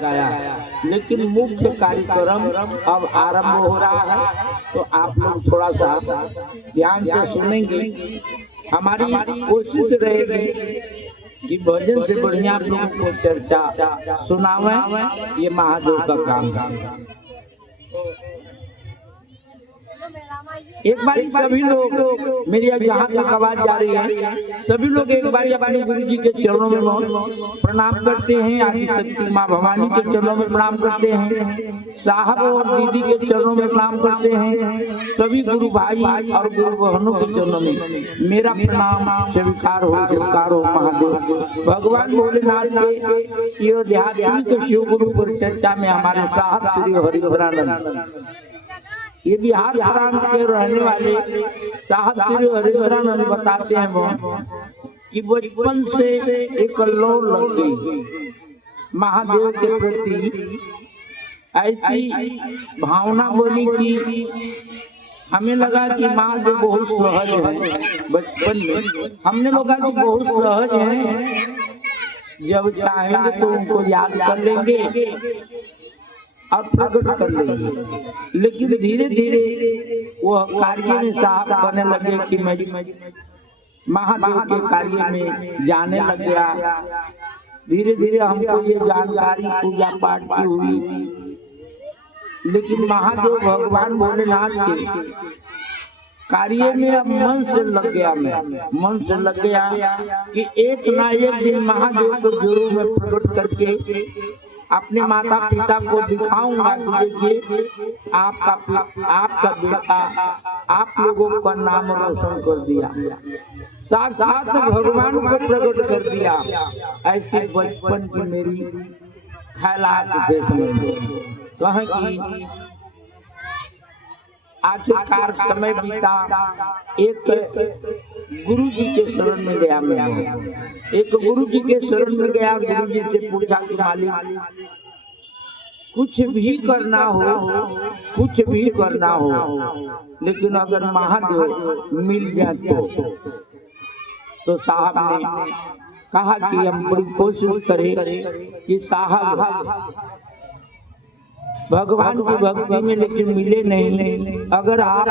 गाया, लेकिन मुख्य कार्यक्रम अब आरंभ हो रहा है, तो आप लोग थोड़ा सा ध्यान से सुनेंगे। हमारी कोशिश रहेगी कि भजन से बढ़िया आप लोगों को चर्चा सुनावे, ये महादेव का काम। एक बार सभी लोग, मेरी जहाँ तक आवाज जा रही है, सभी लोग एक बार अपने गुरु जी के चरणों में प्रणाम करते हैं, आदि शक्ति माँ भवानी के चरणों में प्रणाम करते हैं, साहब और दीदी के चरणों में प्रणाम करते हैं, सभी गुरु भाई और गुरु बहनों के चरणों में मेरा प्रणाम स्वीकार हो महादेव। भगवान भोलेनाथ के ये आध्यात्मिक शिव गुरु पर चर्चा में हमारे साहब श्री हरिहरानंद, ये बिहार प्रांत के रहने वाले साहब श्री हरिहरानंद बताते हैं वो कि बचपन से एक लौ लग गई महादेव के प्रति, ऐसी भावना बोली कि हमें लगा कि महादेव बहुत सहज है। बचपन में हमने लगा कि बहुत सहज है, जब चाहेंगे तो उनको याद कर लेंगे और प्रकट कर लेंगे। लेकिन धीरे धीरे वो कार्य में साहब करने लगे कि मैं महादेव के कार्य में जाने लग गया। धीरे धीरे हमको ये जानकारी पूजा पाठ की हुई, लेकिन महादेव भगवान भोलेनाथ के कार्य में अब मन से लग गया, मैं मन से लग गया कि एक ना एक दिन महादेव को जरूर मैं प्रकट करके अपने माता पिता को दिखाऊंगा कि देखिए आपका बेटा आप लोगों का नाम रोशन कर दिया, साक्षात भगवान को प्रकट कर दिया। ऐसे बचपन की मेरी ख्यालात थे कहें कि आखिरकार समय बीता, एक गुरु जी के शरण में गया मैं, एक गुरु जी के शरण में गया। गुरु जी से पूछा कि मालिक कुछ भी करना हो, कुछ भी करना हो, लेकिन अगर महादेव मिल जाए तो साहब ने कहा कि हम पूरी कोशिश करें कि साहब भगवान की भक्ति में लेकिन मिले नहीं, अगर आप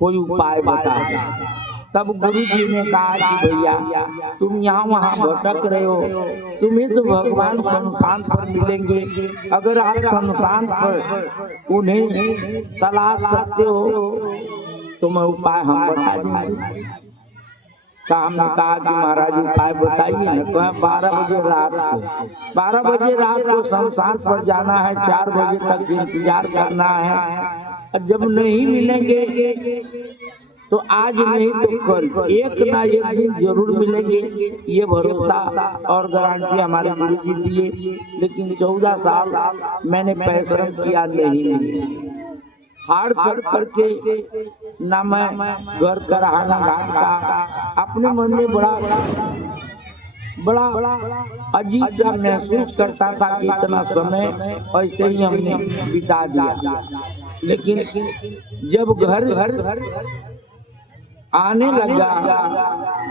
कोई उपाय बता दें। तब गुरु जी ने कहा कि भैया तुम यहाँ वहाँ भटक रहे हो, तुम्हें तो भगवान शमशान पर मिलेंगे, अगर आप शमशान पर उन्हें तलाश सकते हो तो मैं उपाय हम बता देंगे। हमने कहा कि महाराज उपाय बताइए न। कहा 12 बजे रात को, 12 बजे रात को शमशान पर जाना है, 4 बजे तक इंतजार करना है, जब नहीं मिलेंगे तो आज नहीं तो कल एक ना एक दिन जरूर मिलेंगे, ये भरोसा और गारंटी हमारे गुरु जी दिए। लेकिन 14 साल मैंने परिश्रम किया, नहीं मिले, हार कर करके ना मैं घर का रहना घाट का, अपने मन में बड़ा अजीब सा महसूस करता था कि इतना समय ऐसे ही हमने बिता दिया। लेकिन जब घर आने लगा,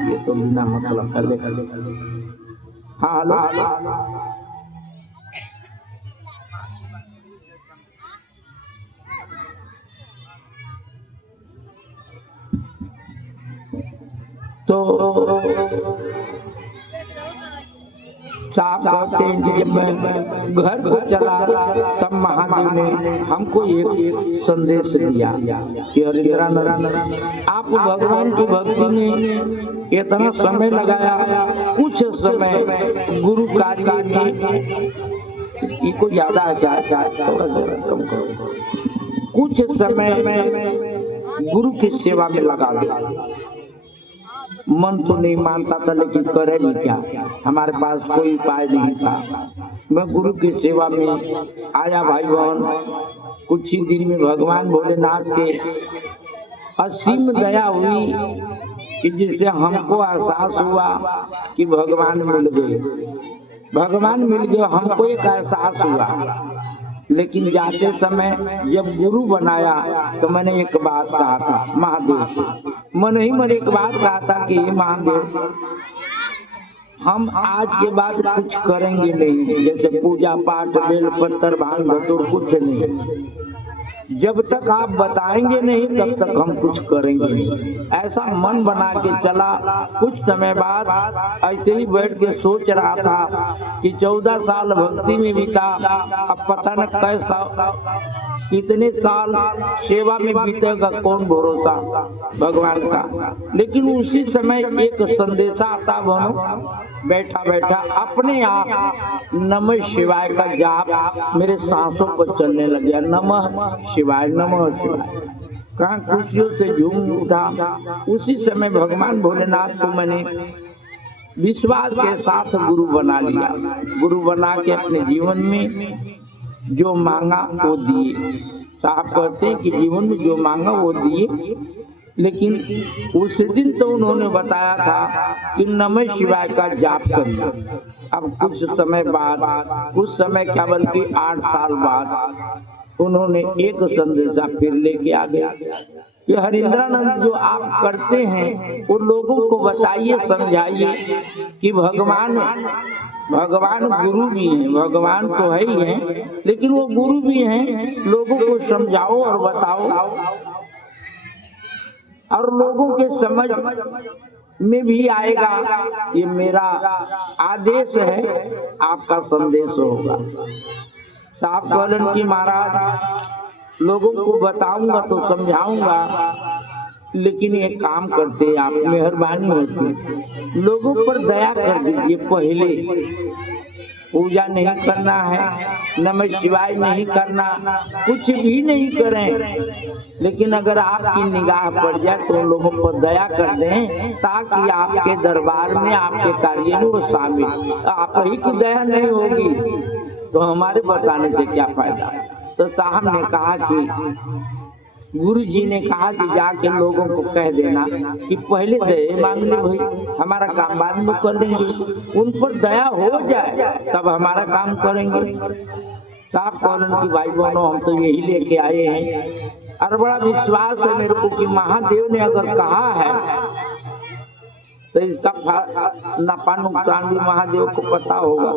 ये तो बिना मतलब कर ले। हाँ हेलो, तो साहब कहते हैं कि जब मैं घर को चला तब महादेव ने हमको एक संदेश दिया कि हरिहरानंद आप भगवान की भक्ति में इतना समय लगाया, कुछ समय गुरु कार्य में, इनको ज्यादा थोड़ा कम करो, कुछ समय गुरु की सेवा में लगा दो। मन तो नहीं मानता था, लेकिन करे नहीं क्या, हमारे पास कोई उपाय नहीं था। मैं गुरु की सेवा में आया भाई बहन। कुछ ही दिन में भगवान भोलेनाथ के असीम दया हुई कि जिससे हमको एहसास हुआ कि भगवान मिल गए, भगवान मिल गए, हमको एक एहसास हुआ। लेकिन जाते समय जब गुरु बनाया तो मैंने एक बात कहा था महादेव से, मन ही मन एक बात कहा था कि महादेव हम आज के बाद कुछ करेंगे नहीं, जैसे पूजा पाठ बेल पत्थर भांग धतूर कुछ नहीं। जब तक आप बताएंगे नहीं तब तक हम कुछ करेंगे नहीं। ऐसा मन बना के चला। कुछ समय बाद ऐसे ही बैठ के सोच रहा था कि 14 साल भक्ति में बीता, अब पता न कैसा कितने साल सेवा में बीतेगा, कौन भरोसा भगवान का। लेकिन उसी समय एक संदेशा आता, बनो बैठा बैठा अपने आप नमः शिवाय का जाप मेरे सांसों पर चलने लग गया। नमः शिवाय नमः शिवाय, कहाँ खुशियों से झूम उठा। उसी समय भगवान भोलेनाथ को मैंने विश्वास के साथ गुरु बना लिया। गुरु बना के अपने जीवन में जो मांगा वो दिए। साहब कहते हैं कि जीवन में जो मांगा वो दिए। लेकिन उस दिन तो उन्होंने बताया था कि नमः शिवाय का जाप करिए। अब कुछ समय बाद, कुछ समय क्या बल्कि 8 साल बाद उन्होंने एक संदेशा फिर लेके आ गया। ये हरिंद्रानंद जो आप करते हैं वो लोगों को बताइए, समझाइए कि भगवान गुरु भी हैं। भगवान तो है ही हैं, लेकिन वो गुरु भी हैं। लोगों को समझाओ और बताओ, और लोगों के समझ में भी आएगा। ये मेरा आदेश है, आपका संदेश होगा। साहब कहलन कि महाराज लोगों को बताऊंगा तो समझाऊंगा, लेकिन ये काम करते आप मेहरबानी होती, लोगों पर दया कर दीजिए। पहले पूजा नहीं करना है, नमः शिवाय नहीं करना, कुछ भी नहीं करें, लेकिन अगर आपकी निगाह पड़ जाए तो लोगों पर दया कर दें, ताकि आपके दरबार में आपके कार्य में वो शामिल। आप ही की दया नहीं होगी तो हमारे बताने से क्या फायदा। तो साहब ने कहा कि गुरु जी ने कहा कि जाके लोगों को कह देना कि पहले दया मांग ले भाई, हमारा काम बाद में कर लेंगे। उन पर दया हो जाए तब हमारा काम करेंगे। साहब कॉलन की भाई बहनों, हम तो यही लेके आए हैं, और बड़ा विश्वास है मेरे को कि महादेव ने अगर कहा है तो इसका नफा नुकसान भी महादेव को पता होगा।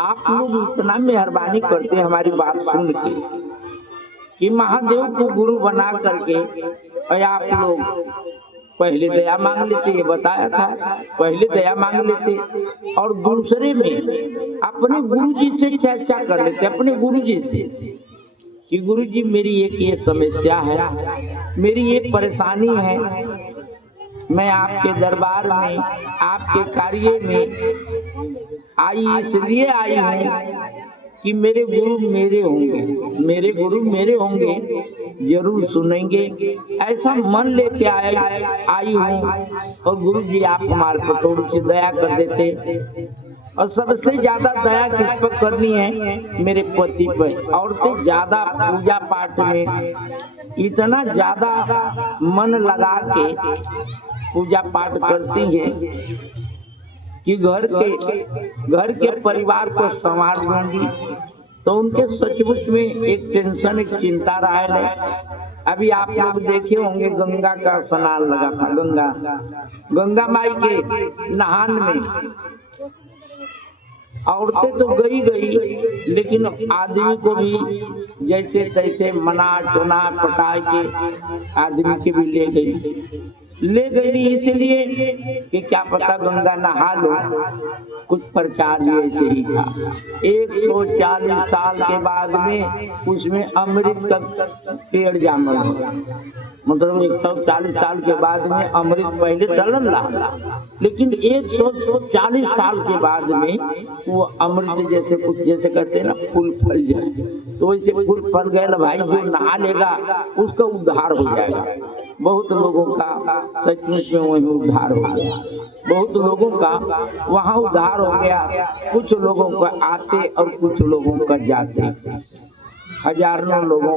आप लोग इतना मेहरबानी करते हैं हमारी बात सुन के कि महादेव को गुरु बना करके, और आप लोग पहले दया मांग लेते, ये बताया था, पहले दया मांग लेते, और दूसरे में अपने गुरु जी से चर्चा कर लेते, अपने गुरु जी से कि गुरु जी मेरी एक ये समस्या है, मेरी ये परेशानी है, मैं आपके दरबार में आपके कार्य में आई इसलिए आई हूँ कि मेरे गुरु मेरे होंगे, जरूर सुनेंगे, ऐसा मन लेके आई हूँ। और गुरु जी आप हमारे पर थोड़ी सी दया कर देते। और सबसे ज्यादा दया किस पर करनी है? मेरे पति पर। औरतें ज्यादा पूजा पाठ में इतना ज्यादा मन लगा के पूजा पाठ करती हैं कि घर के परिवार को संभाल दूंगी, तो उनके सचमुच में एक टेंशन, एक चिंता रहा है। अभी आप लोग देखे होंगे गंगा का स्नान लगा था, गंगा माई के नहान में औरतें तो गई, लेकिन आदमी को भी जैसे तैसे मना चुना पटा के आदमी के भी ले गई इसलिए कि क्या पता गंगा नहा लो, कुछ प्रचार भी ऐसे ही था। 140 साल के बाद में उसमें अमृत का पेड़ जामल हो, मतलब 140 साल के बाद में अमृत पहले डलन रहा, लेकिन 140 साल के बाद में वो अमृत जैसे कुछ जैसे कहते हैं ना फूल फल जाए, तो वैसे फूल फल गए भाई, जो नहा लेगा उसका उद्धार हो जाएगा। बहुत लोगों का सचमुच में वही उद्धार हो गया, बहुत लोगों का वहाँ उद्धार हो गया। कुछ लोगों का आते और कुछ लोगों का जाते, हजारों लोगों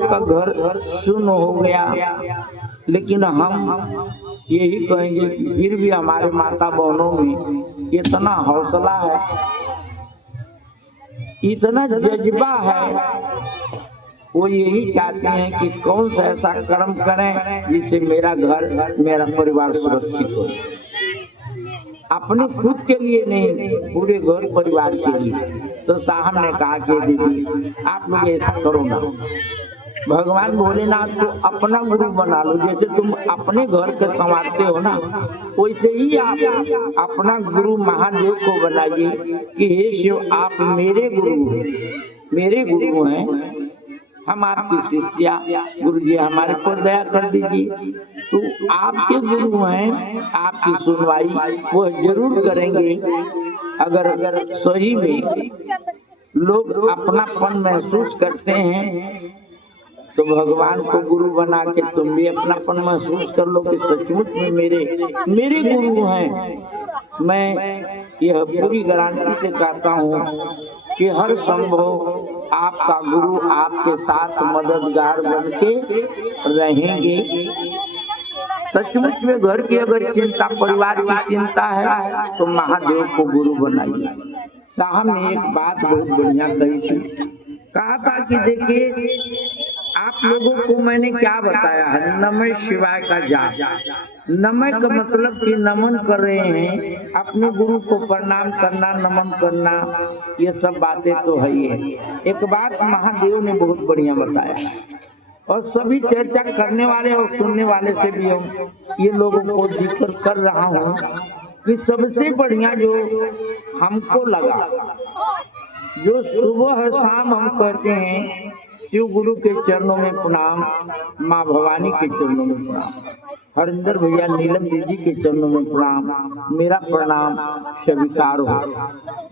का घर शून्य हो गया। लेकिन हम यही कहेंगे कि फिर भी हमारे माता बहनों में इतना हौसला है, इतना जज्बा है वो यही चाहते हैं कि कौन सा ऐसा कर्म करें जिससे मेरा घर मेरा परिवार सुरक्षित हो, अपने खुद के लिए नहीं, पूरे घर परिवार के लिए। तो साहब ने कहा कि दीदी आप लोग ऐसा करो ना, भगवान भोलेनाथ को अपना गुरु बना लो। जैसे तुम अपने घर के संवारते हो ना, वैसे ही आप अपना गुरु महादेव को बनाइए कि हे शिव आप मेरे गुरु हैं, मेरे गुरु हैं, हम आपकी शिष्या, गुरु जी हमारे पर दया कर दीजिए। तो आपके गुरु हैं, आपकी सुनवाई वो जरूर करेंगे। अगर सही में लोग अपनापन महसूस करते हैं तो भगवान को गुरु बना के तुम भी अपनापन महसूस कर लो कि सचमुच में मेरे गुरु हैं। मैं यह पूरी गारंटी से कहता हूँ कि हर संभव आपका गुरु आपके साथ मददगार बन के रहेंगे। सचमुच में घर की अगर चिंता, परिवार की चिंता है तो महादेव को गुरु बनाइए। साहब ने एक बात बहुत बढ़िया कही थी, कहा था कि देखिए आप लोगों को मैंने क्या बताया है, नमः शिवाय का जाप। नमः का मतलब कि नमन कर रहे हैं, अपने गुरु को प्रणाम करना, नमन करना, ये सब बातें तो है ही है। एक बात महादेव ने बहुत बढ़िया बताया और सभी चर्चा करने वाले और सुनने वाले से भी हम ये लोगों को जिक्र कर रहा हूँ कि सबसे बढ़िया जो हमको लगा, जो सुबह शाम हम कहते हैं शिव गुरु के चरणों में प्रणाम, माँ भवानी के चरणों में प्रणाम, हरिंदर भैया नीलम दीदी के चरणों में प्रणाम, मेरा प्रणाम स्वीकार हो।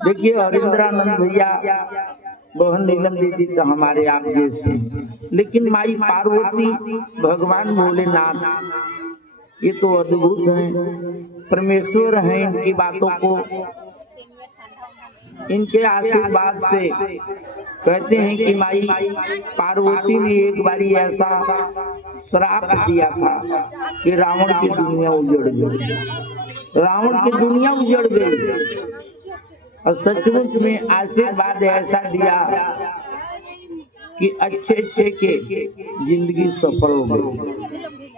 देखिए हरिंद्रानंद भैया, बहन नीलम दीदी तो हमारे आप जैसे, लेकिन माई पार्वती, भगवान भोलेनाथ ये तो अद्भुत हैं, परमेश्वर हैं। इनकी बातों को, इनके आशीर्वाद से कहते हैं कि माई पार्वती ने एक बारी ऐसा श्राप दिया था कि रावण की दुनिया उजड़ गई, रावण की दुनिया उजड़ गई। और सचमुच में आशीर्वाद ऐसा दिया कि अच्छे के जिंदगी सफल हो गई।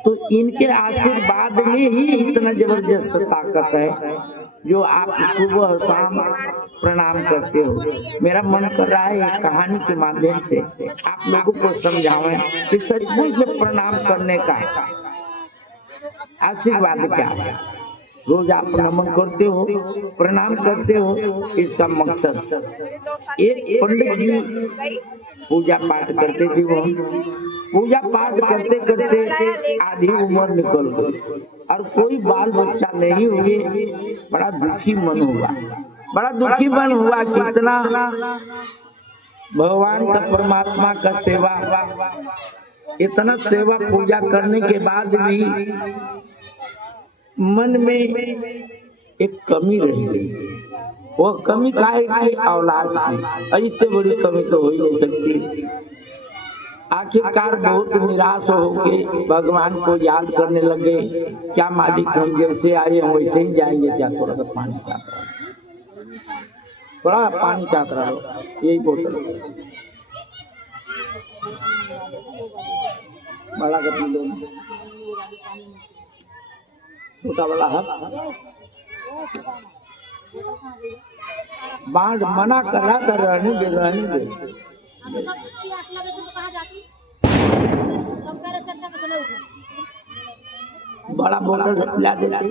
तो इनके आशीर्वाद में ही इतना जबरदस्त ताकत है जो आप सुबह शाम प्रणाम करते हो। मेरा मन कर रहा है एक कहानी के माध्यम से आप लोगों को समझावें कि सचमुच में प्रणाम करने का आशीर्वाद क्या है। रोज आप नमन करते हो, प्रणाम करते हो, इसका मकसद। एक पंडित जी पूजा पाठ करते थे, वो पूजा पाठ करते करते आधी उम्र निकल गई और कोई बाल बच्चा नहीं हुए। बड़ा दुखी मन हुआ, बड़ा दुखी मन हुआ। कितना भगवान का, परमात्मा का सेवा, इतना सेवा पूजा करने के बाद भी मन में एक कमी रह गई। वो कमी काहे की? औलाद की। इससे बड़ी कमी तो हो ही नहीं सकती। आखिरकार बहुत निराश होके भगवान को याद करने लगे। क्या मालिक, हम जैसे आए हम वैसे ही जाएंगे क्या? थोड़ा सा पानी चाहता रहो, थोड़ा पानी चाहता रहो, यही बोतल बड़ा गति लो, छोटा वाला है। बाढ़ मना कर रहा था, रहने दे, रहने दे। बड़ा बोतल ला देते,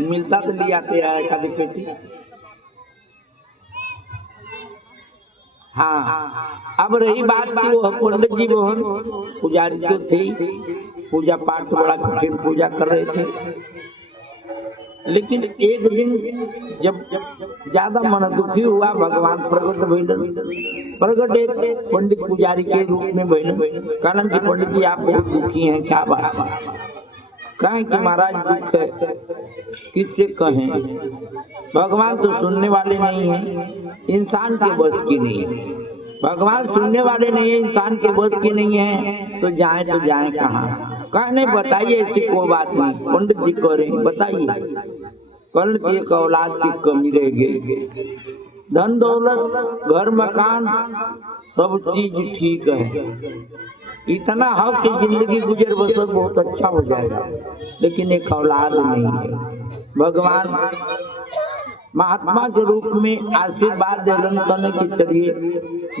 मिलता तो ले आते हैं खाली पेटी। हाँ, अब रही बात की वो पंडित जी मोहन पुजारी जो थे, पूजा पाठ बड़ा कठिन पूजा कर रहे थे। लेकिन एक दिन जब ज्यादा मन दुखी हुआ, भगवान प्रकट एक पंडित पुजारी के रूप में बहन कारण की पंडित जी आप बहुत दुखी हैं, क्या बात? कहें कि महाराज दुख है, किससे कहें? भगवान तो सुनने वाले नहीं हैं, इंसान के बस की नहीं है। भगवान सुनने वाले नहीं है, इंसान के बस की नहीं है, तो जाए कहाँ? कहा नहीं बताइए, ऐसी कोई बात नहीं। पंडित जी कह रहे हैं बताइए। कल की एक औलाद की कमी रह गई, धन दौलत घर मकान सब चीज ठीक है, इतना हो कि जिंदगी गुजर बसर बहुत अच्छा हो जाएगा, लेकिन एक औलाद नहीं है। भगवान महात्मा के रूप में आशीर्वाद देलन करने के चलिए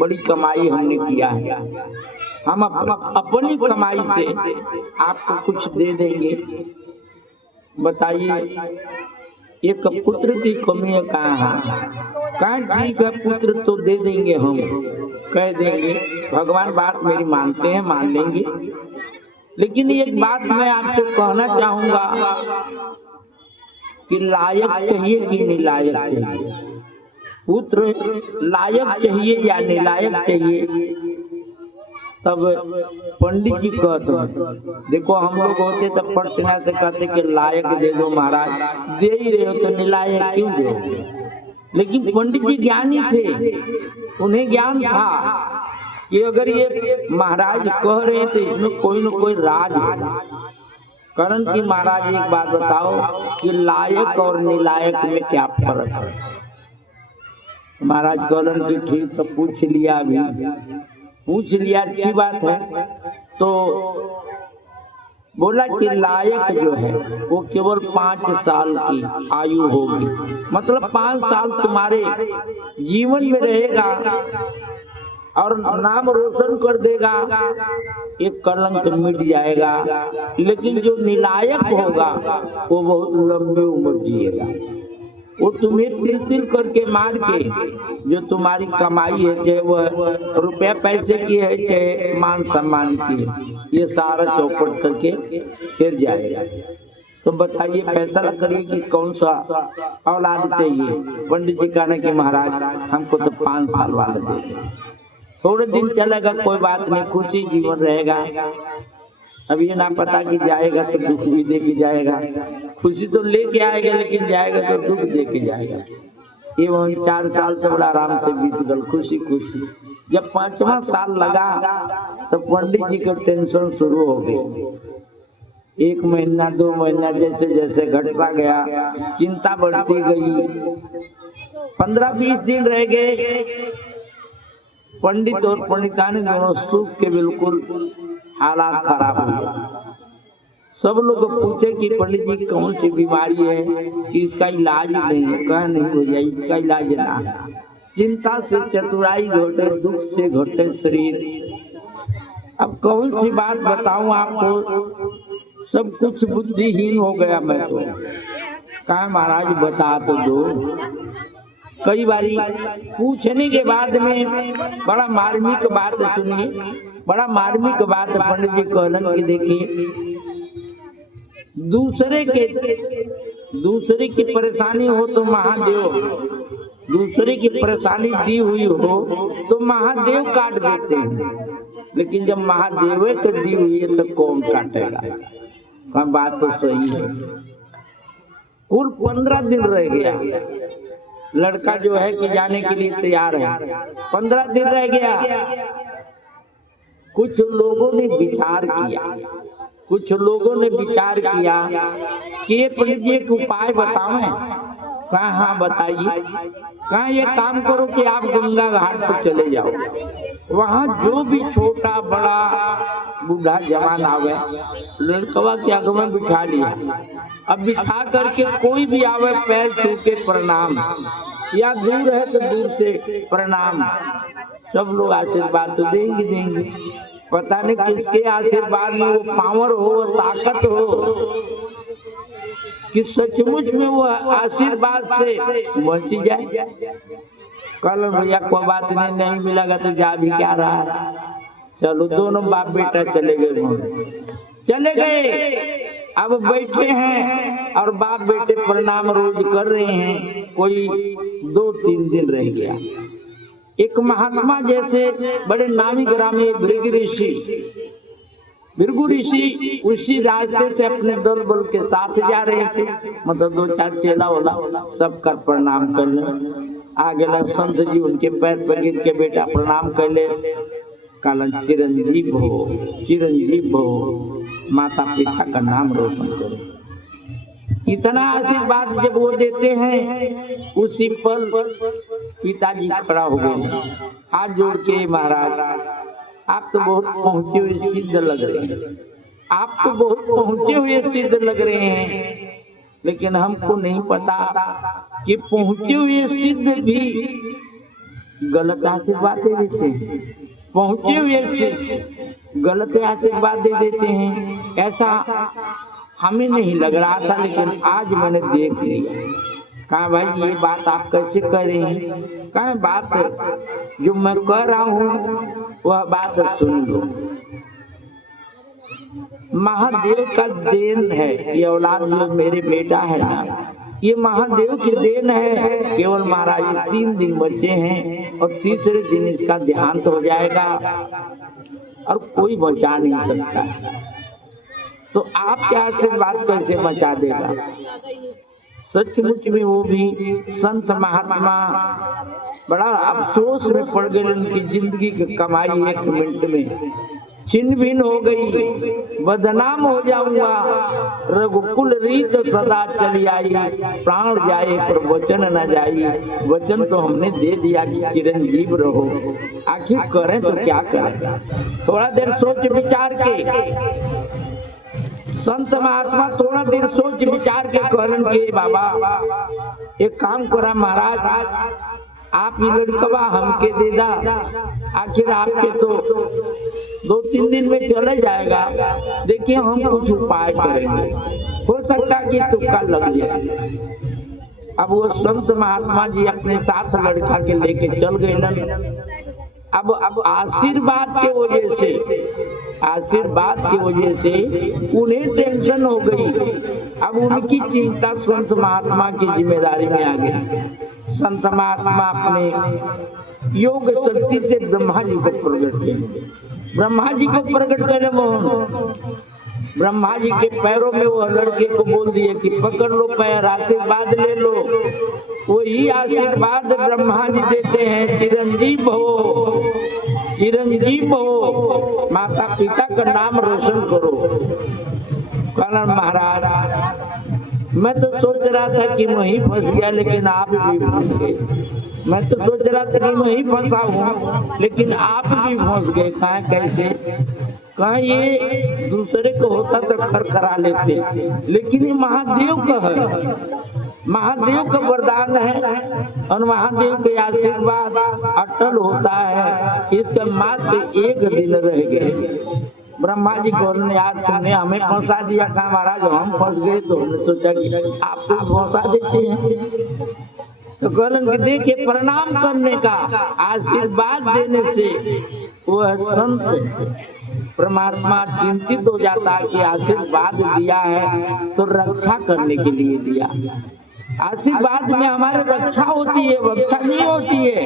बड़ी कमाई हमने किया है, हम अपनी कमाई से आपको कुछ दे देंगे, बताइए। एक पुत्र की कमी है, कहाँ ठीक है पुत्र तो दे देंगे, हम कह देंगे। भगवान बात मेरी मानते हैं, मान लेंगे। लेकिन एक बात मैं आपसे कहना चाहूंगा कि लायक चाहिए कि निलायक चाहिए? पुत्र लायक चाहिए या निलायक चाहिए? तब पंडित जी कहते हैं, देखो हम लोग होते तब पटना से कहते कि लायक दे दो महाराज, दे ही रहे हो तो निलायक क्यों दो? लेकिन पंडित जी ज्ञानी थे, उन्हें ज्ञान था कि अगर ये महाराज कह रहे हैं तो इसमें कोई न कोई राज है। कारण कि महाराज एक बात बताओ कि लायक और निलायक में क्या फर्क है? महाराज कहलन कि ठीक तो पूछ लिया, अभी पूछ लिया, अच्छी बात है। तो बोला कि लायक जो है वो केवल 5 साल की आयु होगी, मतलब 5 साल तुम्हारे जीवन में रहेगा और नाम रोशन कर देगा, एक कलंक मिट जाएगा। लेकिन जो निलायक होगा वो बहुत लंबी उम्र जिएगा, वो तुम्हें तिल तिल करके मार के जो तुम्हारी कमाई है, चाहे वह रुपया पैसे की है चाहे मान सम्मान की है, ये सारा चौपट करके फिर जाएगा। तो बताइए फैसला करिए कि कौन सा औलाद चाहिए? पंडित जी कहने कि महाराज हमको तो 5 साल वाला दे दो, थोड़े दिन चलेगा कोई बात नहीं, खुशी जीवन रहेगा। अब ये ना पता कि जाएगा तो दुख भी दे के जाएगा, खुशी तो लेके आएगा लेकिन जाएगा तो दुख दे के जाएगा। ये वही 4 साल तो बड़ा आराम से बीत गल, खुशी खुशी। जब 5वां साल लगा तो पंडित जी का टेंशन शुरू हो गई। 1 महीना 2 महीना जैसे जैसे घटता गया, चिंता बढ़ती गई। 15-20 दिन रह गए, पंडित और पंडितानी दोनों सूख के बिल्कुल हालात खराब हुए। सब लोग पूछे कि पंडित जी कौन सी बीमारी है कि इसका इलाज नहीं है? कहा नहीं हो जाए, इसका इलाज ना है। चिंता से चतुराई घटे, दुख से घटे शरीर। अब कौन सी बात बताऊं आपको, सब कुछ बुद्धिहीन हो गया मैं तो। कहा महाराज बता तो दो। कई बारी पूछने के बाद में बड़ा मार्मिक बात सुनिए, बड़ा मार्मिक बात पंडित जी कहलन कि देखिए, दूसरे की परेशानी हो तो महादेव, दूसरे की परेशानी दी हुई हो तो महादेव काट देते हैं, लेकिन जब महादेव को दी हुई है तो कौन काटेगा? का बात तो सही है। कुल 15 दिन रह गया, लड़का जो है कि जाने के लिए तैयार है। 15 दिन रह गया। कुछ लोगों ने विचार किया कि पंडित जी एक उपाय बताएं। कहा हाँ बताइए। कहा ये काम करो कि आप गंगा घाट पर चले जाओ, वहाँ जो भी छोटा बड़ा बूढ़ा जवान आवे, लड़कवा के आगे में बिठा लिया। अब बिठा करके कोई भी आवे पैर छू के प्रणाम, या दूर है तो दूर से प्रणाम। सब लोग आशीर्वाद तो देंगे। पता नहीं किसके आशीर्वाद में वो पावर हो, ताकत हो कि सचमुच में वो आशीर्वाद से बच जाए। कल भैया कोई बात नहीं मिलेगा तो जा भी क्या रहा। चलो दोनों बाप बेटा चले गए। अब बैठे हैं और बाप बेटे प्रणाम रोज कर रहे हैं। कोई 2-3 दिन रह गया। एक महात्मा जैसे बड़े नामी ग्रामी भृगु ऋषि उसी रास्ते से अपने दल बल के साथ जा रहे थे। मतलब 2-4 चेला वाला सब कर प्रणाम कर ले। आगे संत जी उनके पैर पर गिर के बेटा प्रणाम कर ले। कालन चिरंजीव हो। माता पिता का नाम रोशन करो। इतना आशीर्वाद जब वो देते हैं, उसी पल पिताजी खड़ा हो गए, हाथ जोड़ के, महाराज आप तो बहुत पहुंचे हुए सिद्ध लग रहे हैं, आप तो बहुत पहुंचे हुए सिद्ध लग रहे हैं, लेकिन हमको नहीं पता कि पहुंचे हुए सिद्ध भी गलत आशीर्वाद दे देते हैं, पहुंचे हुए सिद्ध गलत आशीर्वाद दे देते हैं। ऐसा हमें नहीं लग रहा था, लेकिन आज मैंने देख लिया। कहा भाई ये बात आप कैसे कह रहे हैं? कहा बात जो मैं कह रहा हूँ वह बात सुन लो। महादेव का देन है ये औलाद, जो मेरे बेटा है ना, ये महादेव की देन है। केवल महाराज 3 दिन बचे हैं और तीसरे दिन इसका देहांत हो जाएगा और कोई बचा नहीं सकता। तो आप क्या आशीर्वाद कैसे बचा देगा? सचमुच में वो भी संत महात्मा बड़ा अफसोस में पड़ गए। उनकी जिंदगी की कमाई 1 मिनट में छिन्न भिन्न हो गई। बदनाम हो जाऊंगा, रघुकुल रीत सदा चली आई, प्राण जाए पर वचन न जाई। वचन तो हमने दे दिया कि चिरंजीव रहो, आखिर करें तो क्या करें? थोड़ा देर सोच विचार के संत महात्मा थोड़ा देर सोच विचार के कहलन के बाबा एक काम करा महाराज, आप ये लड़कवा हमके दे दा, आखिर आपके तो 2-3 दिन में चले जाएगा। देखिए हम कुछ उपाय करेंगे, हो सकता है कि तुक्का लग जाए। अब वो संत महात्मा जी अपने साथ लड़का के लेके चल गए न। अब आशीर्वाद के वजह से उन्हें टेंशन हो गई। अब उनकी चिंता संत महात्मा की जिम्मेदारी में आ गई। संत महात्मा अपने योग शक्ति से ब्रह्मा जी को प्रकट किए। ब्रह्मा जी को प्रकट करे मोहन, ब्रह्मा जी के पैरों में वो लड़के को बोल दिए कि पकड़ लो पैर, आशीर्वाद ले लो। वही आशीर्वाद ब्रह्मा जी देते हैं, चिरंजीव हो, चिरंजीव हो, माता पिता का नाम रोशन करो। कहला महाराज मैं तो सोच रहा था कि मैं ही फंस गया, लेकिन आप भी फंस गए। मैं तो सोच रहा था कि मैं ही फंसा हूँ, लेकिन आप भी फंस गए। कहा कैसे? कहा ये दूसरे को होता तो खर करा लेते, लेकिन ये महादेव का है, महादेव का वरदान है और महादेव के आशीर्वाद अटल होता है। इसका मात्र 1 दिन रह गए। ब्रह्मा जी को याद सुनने हमें फंसा दिया। कहा महाराज हम फंस गए, तो हमने सोचा कि आपको फंसा देते हैं। तो कहलन कि देखिए प्रणाम करने का, आशीर्वाद देने से वह संत परमात्मा चिंतित हो जाता है कि आशीर्वाद दिया है तो रक्षा करने के लिए दिया। आशीर्वाद में हमारी रक्षा होती है, रक्षा नहीं होती है।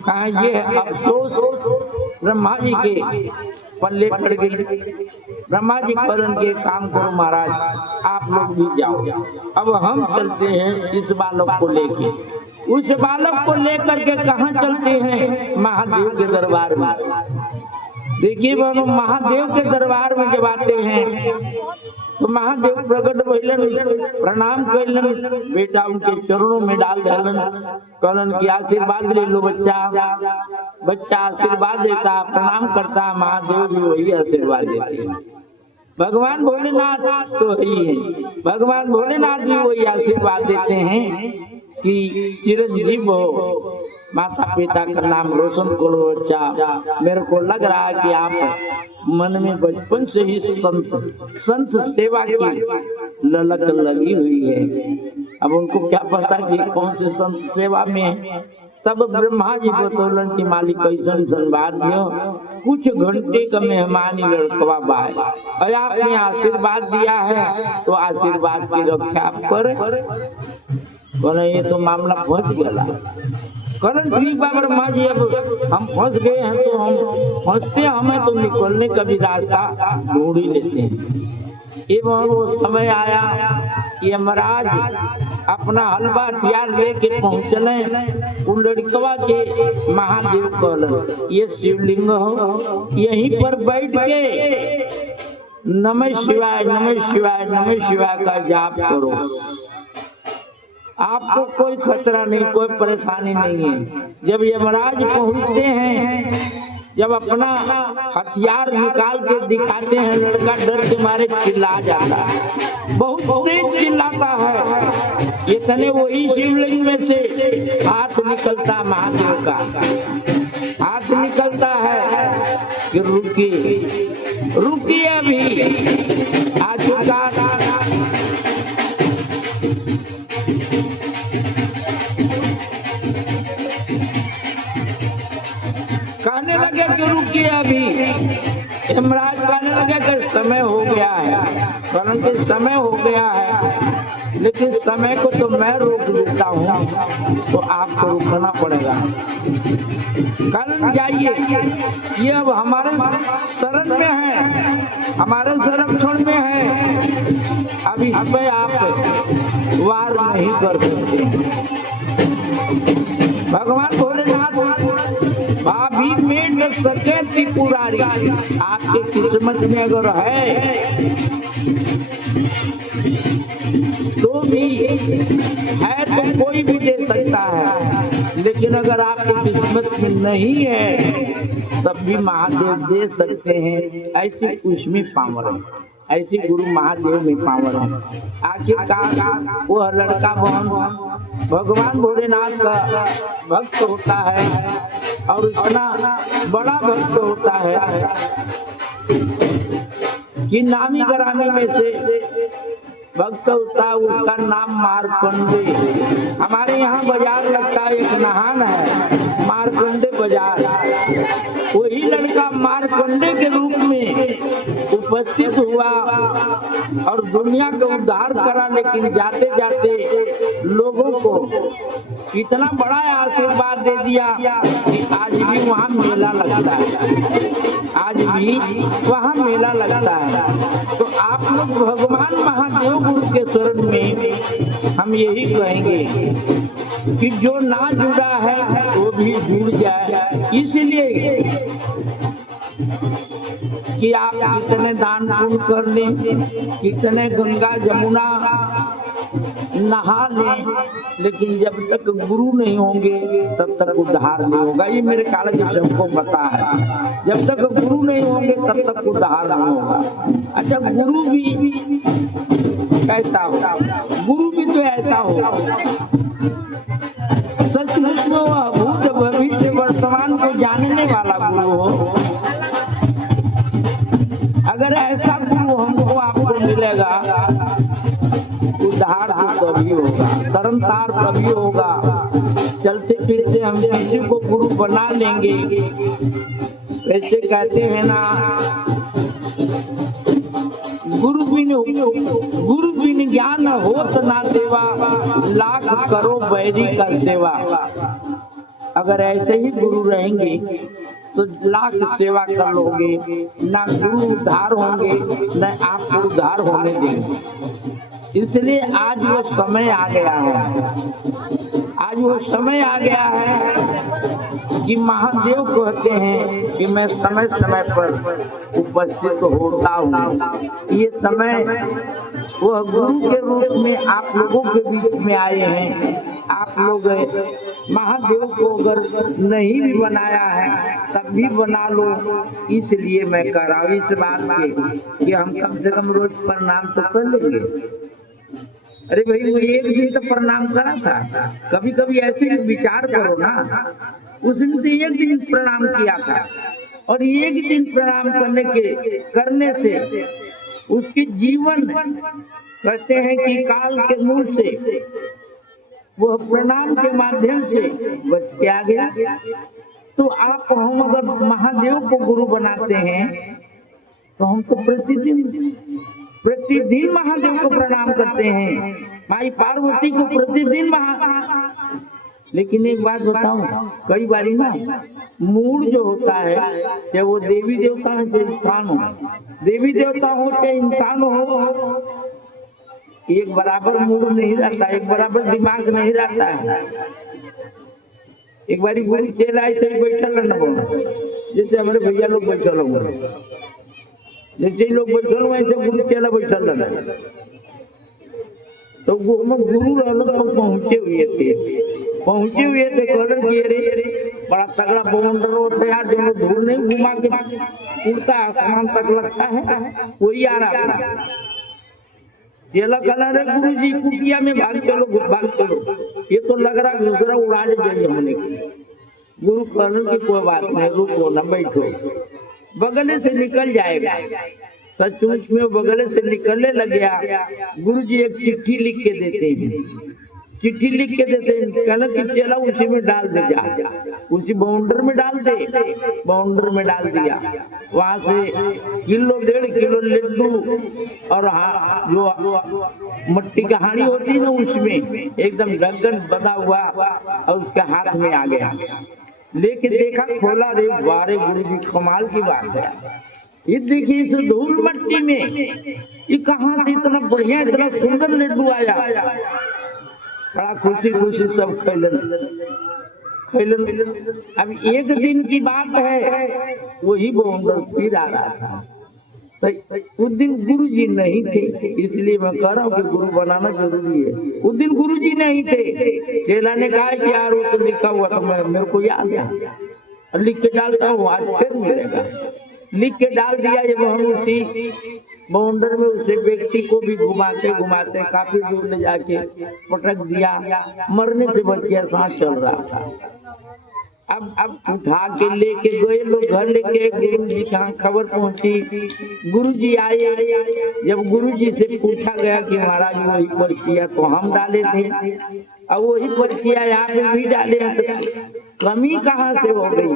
कहा ये अफसोस ब्रह्मा जी के पल्ले पड़ गई। ब्रह्मा जी कहलन के काम करो महाराज, आप लोग भी जाओ। अब हम चलते हैं इस बालक को लेके। उस बालक को लेकर के कहाँ चलते हैं? महादेव के दरबार में। देखिए बाबू, महादेव के दरबार में जब आते हैं तो महादेव प्रकट भइलन, प्रणाम कैलन, बेटा उनके चरणों में डाल डालन। कहलन की आशीर्वाद ले लो बच्चा। बच्चा आशीर्वाद देता, प्रणाम करता, महादेव भी वही आशीर्वाद देते हैं। भगवान भोलेनाथ तो वही है, भगवान भोलेनाथ भी वही आशीर्वाद देते हैं कि चिरंजीव हो, माता पिता का नाम रोशन करो बच्चा। मेरे को लग रहा है कि आप मन में बचपन से ही संत सेवा की ललक लगी हुई है। अब उनको क्या पता कि कौन से संत सेवा में है। तब ब्रह्मा जी बतौलन की मालिक कैसन संवाद दियो, कुछ घंटे का मेहमानी लड़कवा बाय, और आपने आशीर्वाद दिया है तो आशीर्वाद की रक्षा आप करें। बोले ये तो मामला फंस गया। करण ठीक बा ब्रह्मा जी, अब हम फंस गए हैं तो हम फंसते, हमें तो निकलने का भी रास्ता ढूंढ ही लेते हैं। एवं वो समय आया कि यमराज अपना हलवा हथियार लेके पहुंचले। उन लड़कवा के महादेव कहलन ये शिवलिंग हो, यहीं पर बैठ के नमः शिवाय नमः शिवाय नमः शिवाय का जाप करो। आपको कोई खतरा नहीं, कोई परेशानी नहीं है। जब यमराज पहुंचते हैं, जब अपना हथियार निकाल के दिखाते हैं, लड़का डर के मारे चिल्ला जाता है, बहुत तेज चिल्लाता है। इतने वही शिवलिंग में से हाथ निकलता, महादेव का हाथ निकलता है कि रुकिए रुकिए, अभी आ चुका। कहने लगे कि रुकिए अभी। यमराज कहने लगे कि समय हो गया है, परंतु समय हो गया है, लेकिन समय को तो मैं रोक देता हूँ, तो आपको रुकना पड़ेगा। कल जाइए, ये अब हमारे शरण में है, हमारे संरक्षण में है। अब इसमें आप वार नहीं कर सकते। भगवान भोलेनाथ भाभी में न सके त्रिपुरारी, आपके किस्मत में अगर है तो भी है, तो कोई भी दे सकता है। लेकिन अगर आपके किस्मत में नहीं है तब भी महादेव दे सकते हैं। ऐसी उसमें पावर है, ऐसी गुरु महादेव में पावर है। आखिरकार वह लड़का भगवान भोलेनाथ का भक्त होता है और इतना बड़ा भक्त होता है कि नामी ग्रामी में से भक्त होता है, उसका नाम मारकंडे। हमारे यहाँ बाजार लगता है, एक नहान है मारकंडे बाजार। वही लड़का मारकंडे के रूप में उपस्थित हुआ और दुनिया का उद्धार करा। लेकिन जाते जाते लोगों को इतना बड़ा आशीर्वाद दे दिया कि आज भी वहाँ मेला लगता है, आज भी वहाँ मेला लगता है। तो आप लोग भगवान महादेव गुरु के शरण में हम यही कहेंगे कि जो ना जुड़ा है वो भी जुड़ जाए। इसलिए कि आप कितने दान पुण्य कर लें, कितने गंगा जमुना नहा लें, लेकिन जब तक गुरु नहीं होंगे तब तक उद्धार नहीं होगा। ये मेरे काल जी सबको पता है, जब तक गुरु नहीं होंगे तब तक उद्धार नहीं होगा। अच्छा, गुरु भी कैसा हो? गुरु भी तो ऐसा हो, सचमुच में वह भूत भविष्य वर्तमान को जानने वाला गुरु हो। अगर ऐसा गुरु हमको आपको मिलेगा, उद्धार तो तभी होगा, तरनतार तभी होगा। चलते फिरते हम किसी को गुरु बना लेंगे। वैसे कहते हैं ना, गुरु बिन ज्ञान होत ना देवा, लाख करो बैरी का सेवा। अगर ऐसे ही गुरु रहेंगे तो लाख सेवा कर लोगे, ना गुरु उद्धार होंगे न आपको उद्धार होने देंगे। इसलिए आज वो समय आ गया है, आज वो समय आ गया है कि महादेव कहते हैं कि मैं समय समय पर उपस्थित होता हूँ। ये समय वह गुरु के रूप में आप लोगों के बीच में आए हैं। आप लोग महादेव को अगर नहीं भी बनाया है तब भी बना लो। इसलिए मैं कह रहा हूँ इस बात के कि हम कम से कम रोज प्रणाम तो कर लेंगे। अरे भाई, वो एक दिन तो प्रणाम करा था, कभी कभी ऐसे विचार करो ना। उस दिन तो एक दिन प्रणाम किया था, और एक दिन प्रणाम करने से उसके जीवन कहते हैं कि काल के मुंह से वो प्रणाम के माध्यम से बच के आ गया। तो आप हम अगर महादेव को गुरु बनाते हैं तो हम तो प्रतिदिन महादेव को प्रणाम करते हैं, माई पार्वती को प्रतिदिन लेकिन एक बात बताऊं, कई बारी ना मूड जो होता है, चाहे वो देवी देवता हो चाहे इंसान हो, देवी देवता हो चाहे इंसान हो, एक बराबर मूड नहीं रहता, एक बराबर दिमाग नहीं रहता है। एक बारी गुरु चेला ऐसे ही बैठल न, जैसे हमारे भैया लोग बैठल होंगे, जैसे लोग बैठल वैसे गुरु चेला बैठल रहे, तो गुरु अलग पहुंचे हुए थे कलर किए रे बड़ा तगड़ा बाउंडर होता है यार, दोनों धूल नहीं घुमा के उड़ता आसमान तक लगता है, वही आ रहा था। चेला कलर है गुरु जी कुटिया में भाग चलो, ये तो लग रहा दूसरा उड़ा ले जाइए हमने। गुरु कलर की कोई बात नहीं, रुको न बैठो, बगले से निकल जाएगा। सचमुच में बगले से निकलने लग गया। गुरु जी एक चिट्ठी लिख के देते हैं, कहना कि चला उसी में डाल दे, जा उसी बाउंडर में डाल दे। बाउंडर में डाल दिया, वहां से किलो 1.5 किलो लड्डू और जो मट्टी का हांडी होती है ना, उसमें एकदम ढक्कन बंधा हुआ और उसके हाथ में आ गया। लेके देखा, खोला, रे बारे गुरु जी कमाल की बात है, ये देखिए इस धूल मट्टी में ये कहाँ से इतना बढ़िया इतना सुंदर लड्डू आया। बड़ा खुशी सब खैलन। अब एक दिन की बात है, वही बाउंडर फिर आ रहा था, तो उस दिन गुरु जी नहीं थे, इसलिए मैं कह रहा हूँ कि गुरु बनाना जरूरी है। उस दिन गुरु जी नहीं थे। चेला ने कहा कि यार वो तो लिखा हुआ था, मेरे को याद है, लिख के डालता हूँ, आज फिर मिलेगा। लिख के डाल दिया। जब हम उसी बाउंडर में उसे व्यक्ति को भी घुमाते काफी दूर ले जाके पटक दिया, मरने से बच गया, सांस चल रहा था। अब उठा के लेके गए लोग घर, लेके गुरु जी कहाँ खबर पहुंची, गुरु जी आए। जब गुरु जी से पूछा गया कि महाराज वही पर्चिया तो हम डाले थे और वही पर्चिया यहाँ पे भी डाले हैं, तो कमी कहाँ से हो गई?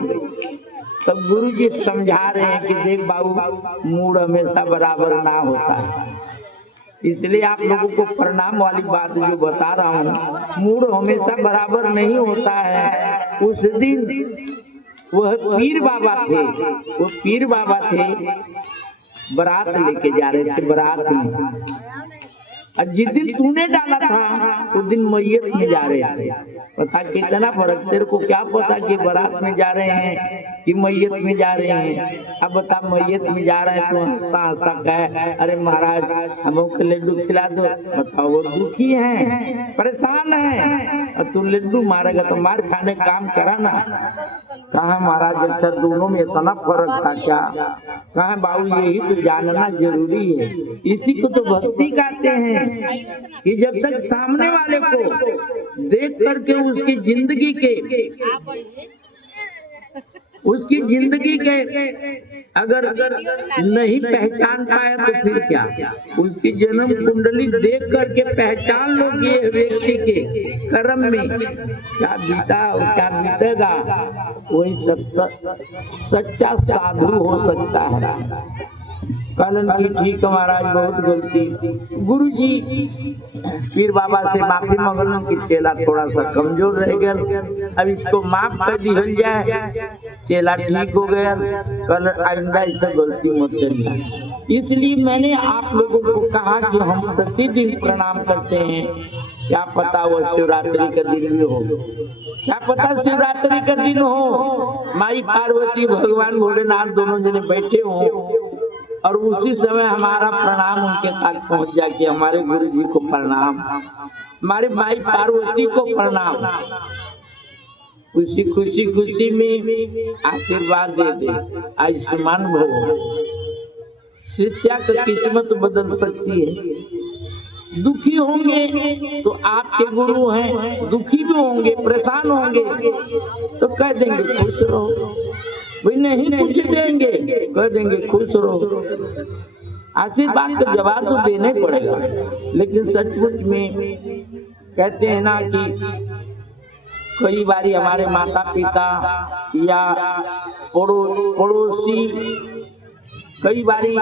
तब गुरु जी समझा रहे हैं कि देख बाबू, मूड हमेशा बराबर ना होता है, इसलिए आप लोगों को प्रणाम वाली बात जो बता रहा हूँ, मूड हमेशा बराबर नहीं होता है। उस दिन वह पीर बाबा थे, बारात लेके जा रहे थे, बारात में, और जिस दिन तूने डाला था उस दिन मैयत में जा रहे थे। पता कितना फर्क, तेरे को क्या पता कि बारात में जा रहे हैं कि मैयत में जा रहे हैं? अब बता, मैयत में जा रहे हैं तो हंसता कहे, अरे महाराज हमको लड्डू खिला दो। बताओ, वो दुखी है, परेशान है, और तू लड्डू मारेगा तो मार खाने काम करा ना। कहा महाराज अच्छा दोनों में इतना फर्क था क्या? कहा बाबू यही तो जानना जरूरी है, इसी को तो भक्ति कहते हैं कि जब तक सामने वाले को देख करके उसकी जिंदगी के अगर नहीं पहचान पाए तो फिर क्या? उसकी जन्म कुंडली देख करके पहचान लो कि ये व्यक्ति के कर्म में क्या बीता और क्या बीतेगा, वही सच्चा साधु हो सकता है। कलन की ठीक महाराज, बहुत गलती। गुरु जी पीर बाबा से माफी मंगल कि चेला थोड़ा सा कमजोर रह गया, अब इसको माफ कर दिहल जाए, चेला ठीक हो गया। कल आइंदा ऐसा गलती मत करना। इसलिए मैंने आप लोगों को कहा कि हम प्रतिदिन प्रणाम करते हैं, क्या पता वो शिवरात्रि का दिन भी हो, क्या पता शिवरात्रि का दिन हो, माई पार्वती भगवान भोलेनाथ दोनों जने बैठे हों और उसी समय हमारा प्रणाम उनके तक पहुंच जाए कि हमारे गुरु जी को प्रणाम, हमारे माई पार्वती को प्रणाम। खुशी में आशीर्वाद दे दे, आयुष्मान भव। शिष्या का किस्मत बदल सकती है। दुखी होंगे तो आपके गुरु हैं, दुखी भी होंगे, परेशान होंगे तो कह देंगे खुश रहो, भाई नहीं कुछ देंगे, कह देंगे खुश रहो। आशीर्वाद का जवाब तो देना ही पड़ेगा, लेकिन सचमुच में कहते हैं ना कि कई बारी हमारे माता पिता या पड़ोसी कई बारी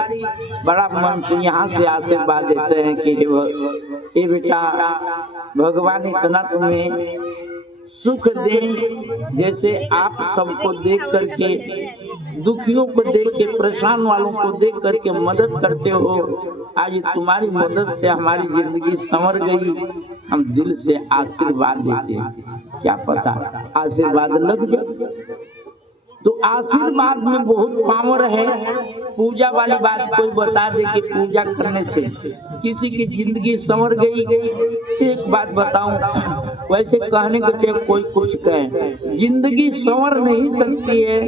बड़ा मन से यहाँ से आशीर्वाद देते हैं कि ये बेटा भगवान इतना तुम्हें सुख दे, जैसे आप सबको देख करके, दुखियों को देख के, परेशान वालों को देख करके मदद करते हो। आज तुम्हारी मदद से हमारी जिंदगी संवर गई, हम दिल से आशीर्वाद देते हैं। क्या पता आशीर्वाद लग जाए, तो आशीर्वाद में बहुत पावर है। पूजा वाली बात कोई बता दे कि पूजा करने से किसी की जिंदगी संवर गई। एक बात बताऊं, वैसे कहने को चाहे कोई कुछ कहे, जिंदगी संवर नहीं सकती है।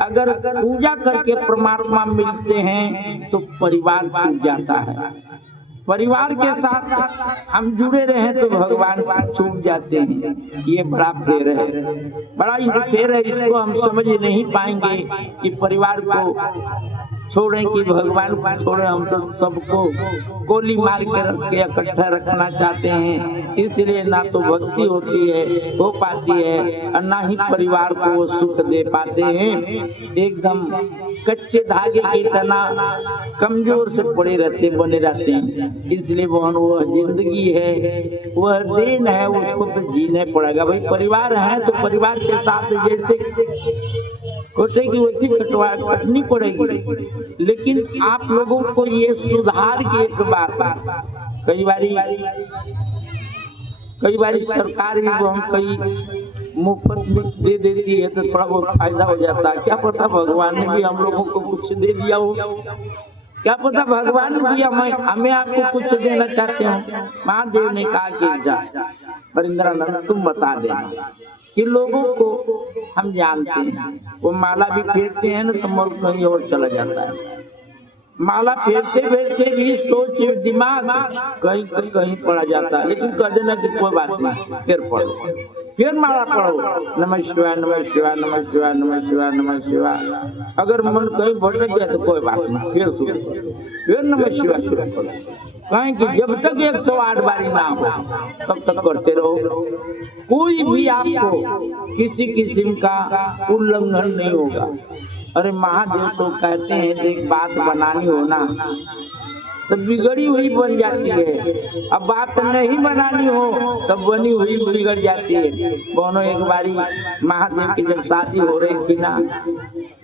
अगर पूजा करके परमात्मा मिलते हैं तो परिवार छूट जाता है। परिवार के साथ हम जुड़े रहे तो भगवान छूट जाते हैं। ये बड़ा फेर है, बड़ा ही फेर है। इसको हम समझ नहीं पाएंगे कि परिवार को छोड़ें कि भगवान को छोड़ें। हम तो सबको गोली मार के रख के इकट्ठा रखना चाहते हैं, इसलिए ना तो भक्ति होती है, हो पाती है, और ना ही परिवार को वो सुख दे पाते हैं। एकदम कच्चे धागे की तरह कमजोर से पड़े रहते, बने रहते हैं। इसलिए वह जिंदगी है, वह दिन है, उसको तो जीने पड़ेगा। भाई परिवार है तो परिवार के साथ जैसे कोटे की वैसी कटनी पड़ेगी। लेकिन आप लोगों को ये सुधार की एक बात, कई बारी सरकार भी हम कई मुफ्त में दे देती है तो थोड़ा बहुत फायदा हो जाता है। क्या पता भगवान ने भी हम लोगों को कुछ दे दिया हो, क्या पता भगवान भी हमें आपको कुछ देना चाहते हो। महादेव ने कहा कि जा परिंद्रानंद तुम बता देना कि लोगों को हम जानते हैं। वो माला भी फेरते हैं ना तो मुल्क कहीं और चला जाता है। माला फेरते फेरते भी सोच दिमाग कहीं पड़ा जाता है। लेकिन कह देना कि कोई बात नहीं, फिर पढ़ो, फिर माला पढ़ो, नमः शिवाय नमः शिवाय नमः शिवाय नमः शिवाय नमः शिवाय। अगर मन कहीं भटक गया तो कोई बात नहीं, फिर नमः शिवाय शुरू करो। कहें कि जब तक 108 बारी ना हो तब तक करते रहो। कोई भी आपको किसी किस्म का उल्लंघन नहीं होगा। अरे महादेव तो कहते हैं देख बात बनानी हो ना तो बिगड़ी हुई बन जाती है, अब बात नहीं बनानी हो तब बनी हुई बिगड़ जाती है। दोनों एक बारी महादेव की जब शादी हो रही थी ना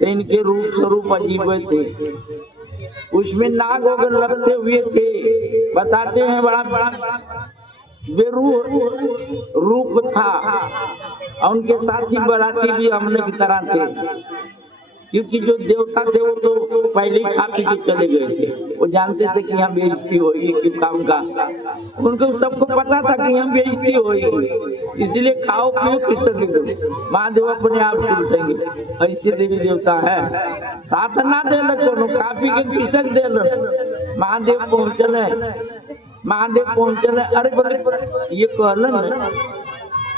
तो इनके रूप स्वरूप अजीब थे। उसमें नाग वगैरह लगते हुए थे। बताते हैं बड़ा रूप था और उनके साथी बराती भी हमने की तरह थे। क्योंकि जो देवता थे वो तो पहले ही खा पी के चले गए थे। वो जानते थे कि यहाँ बेइज्जती होगी कि काम का, उनको सबको पता था कि यहाँ बेइज्जती होगी, इसलिए खाओ पियो पिसक दो, महादेव अपने आप सुलटेंगे। ऐसे देवी देवता है, साथ ना दे लो खा पी के पिसक दे लो। महादेव पहुंचले अरे बोले ये कहलन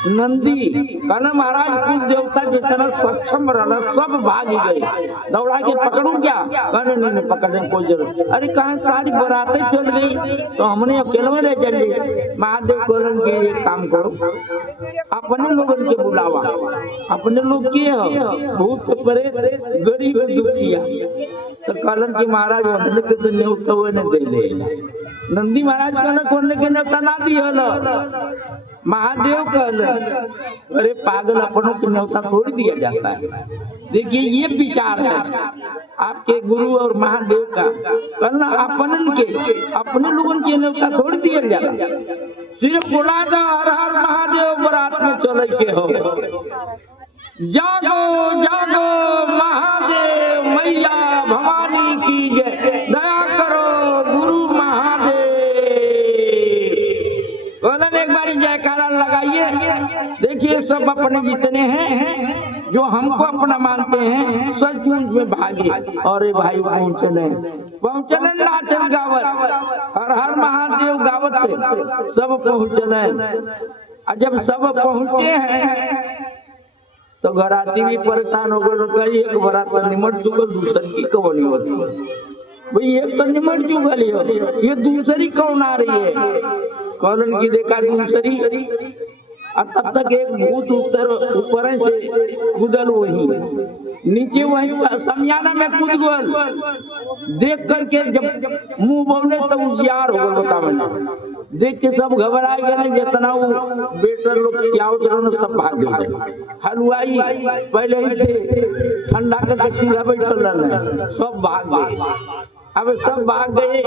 नंदी कहना महाराज कुछ देवता जितना सक्षम रहना सब भाग गए, दौड़ा के पकड़ू क्या? कहने नहीं पकड़ने कोई जरूरत। अरे कहा सारी बरातें चल गई तो हमने अकेले में ले चले। महादेव कहलन के ये काम करो, अपने लोगन के बुलावा। अपने लोग किए हो भूत प्रेत गरीब दुखिया। तो कहलन की महाराज हमने के तो न्योता हुए ने दे ले। नंदी महाराज कहना खोलने के न्योता ना दी हो। महादेव कहल अरे पागल अपनों को न्योता थोड़ी दिया जाता है। देखिए ये विचार है आपके गुरु और महादेव का, कहना अपने लोगों के न्योता थोड़ी दिया जाता। सिर्फ बुला दो हर हर महादेव बारात में चले के हो। जागो जागो महादेव मैया भवानी की जय, दया करो गुरु महादेव। एक बारी जयकारा लगाइए। देखिए सब अपने जितने हैं जो हमको अपना मानते हैं सचमुच में भागे। अरे भाई पहुंचले नाचल गावत हर हर महादेव गावत सब पहुंचले। जब सब पहुंचे हैं तो घराती भी परेशान हो गए। कई एक बरात निमट चुकल दूसरी की कौन होती भाई, एक तो निमट चुकल ये दूसरी कौन आ रही है? कॉलन की देखा दूसरी, तब तक एक भूत ऊपर से कूदल वही नीचे वही समियाना में कूद गल। देख करके जब मुंह बोले तो उजियार हो गया। मैंने देख के सब घबराए गए, जितना वो बेटर लोग सब भाग गए। हलवाई पहले ही से ठंडा करके चूल्हा बैठल सब भाग गए। अब सब भाग गए,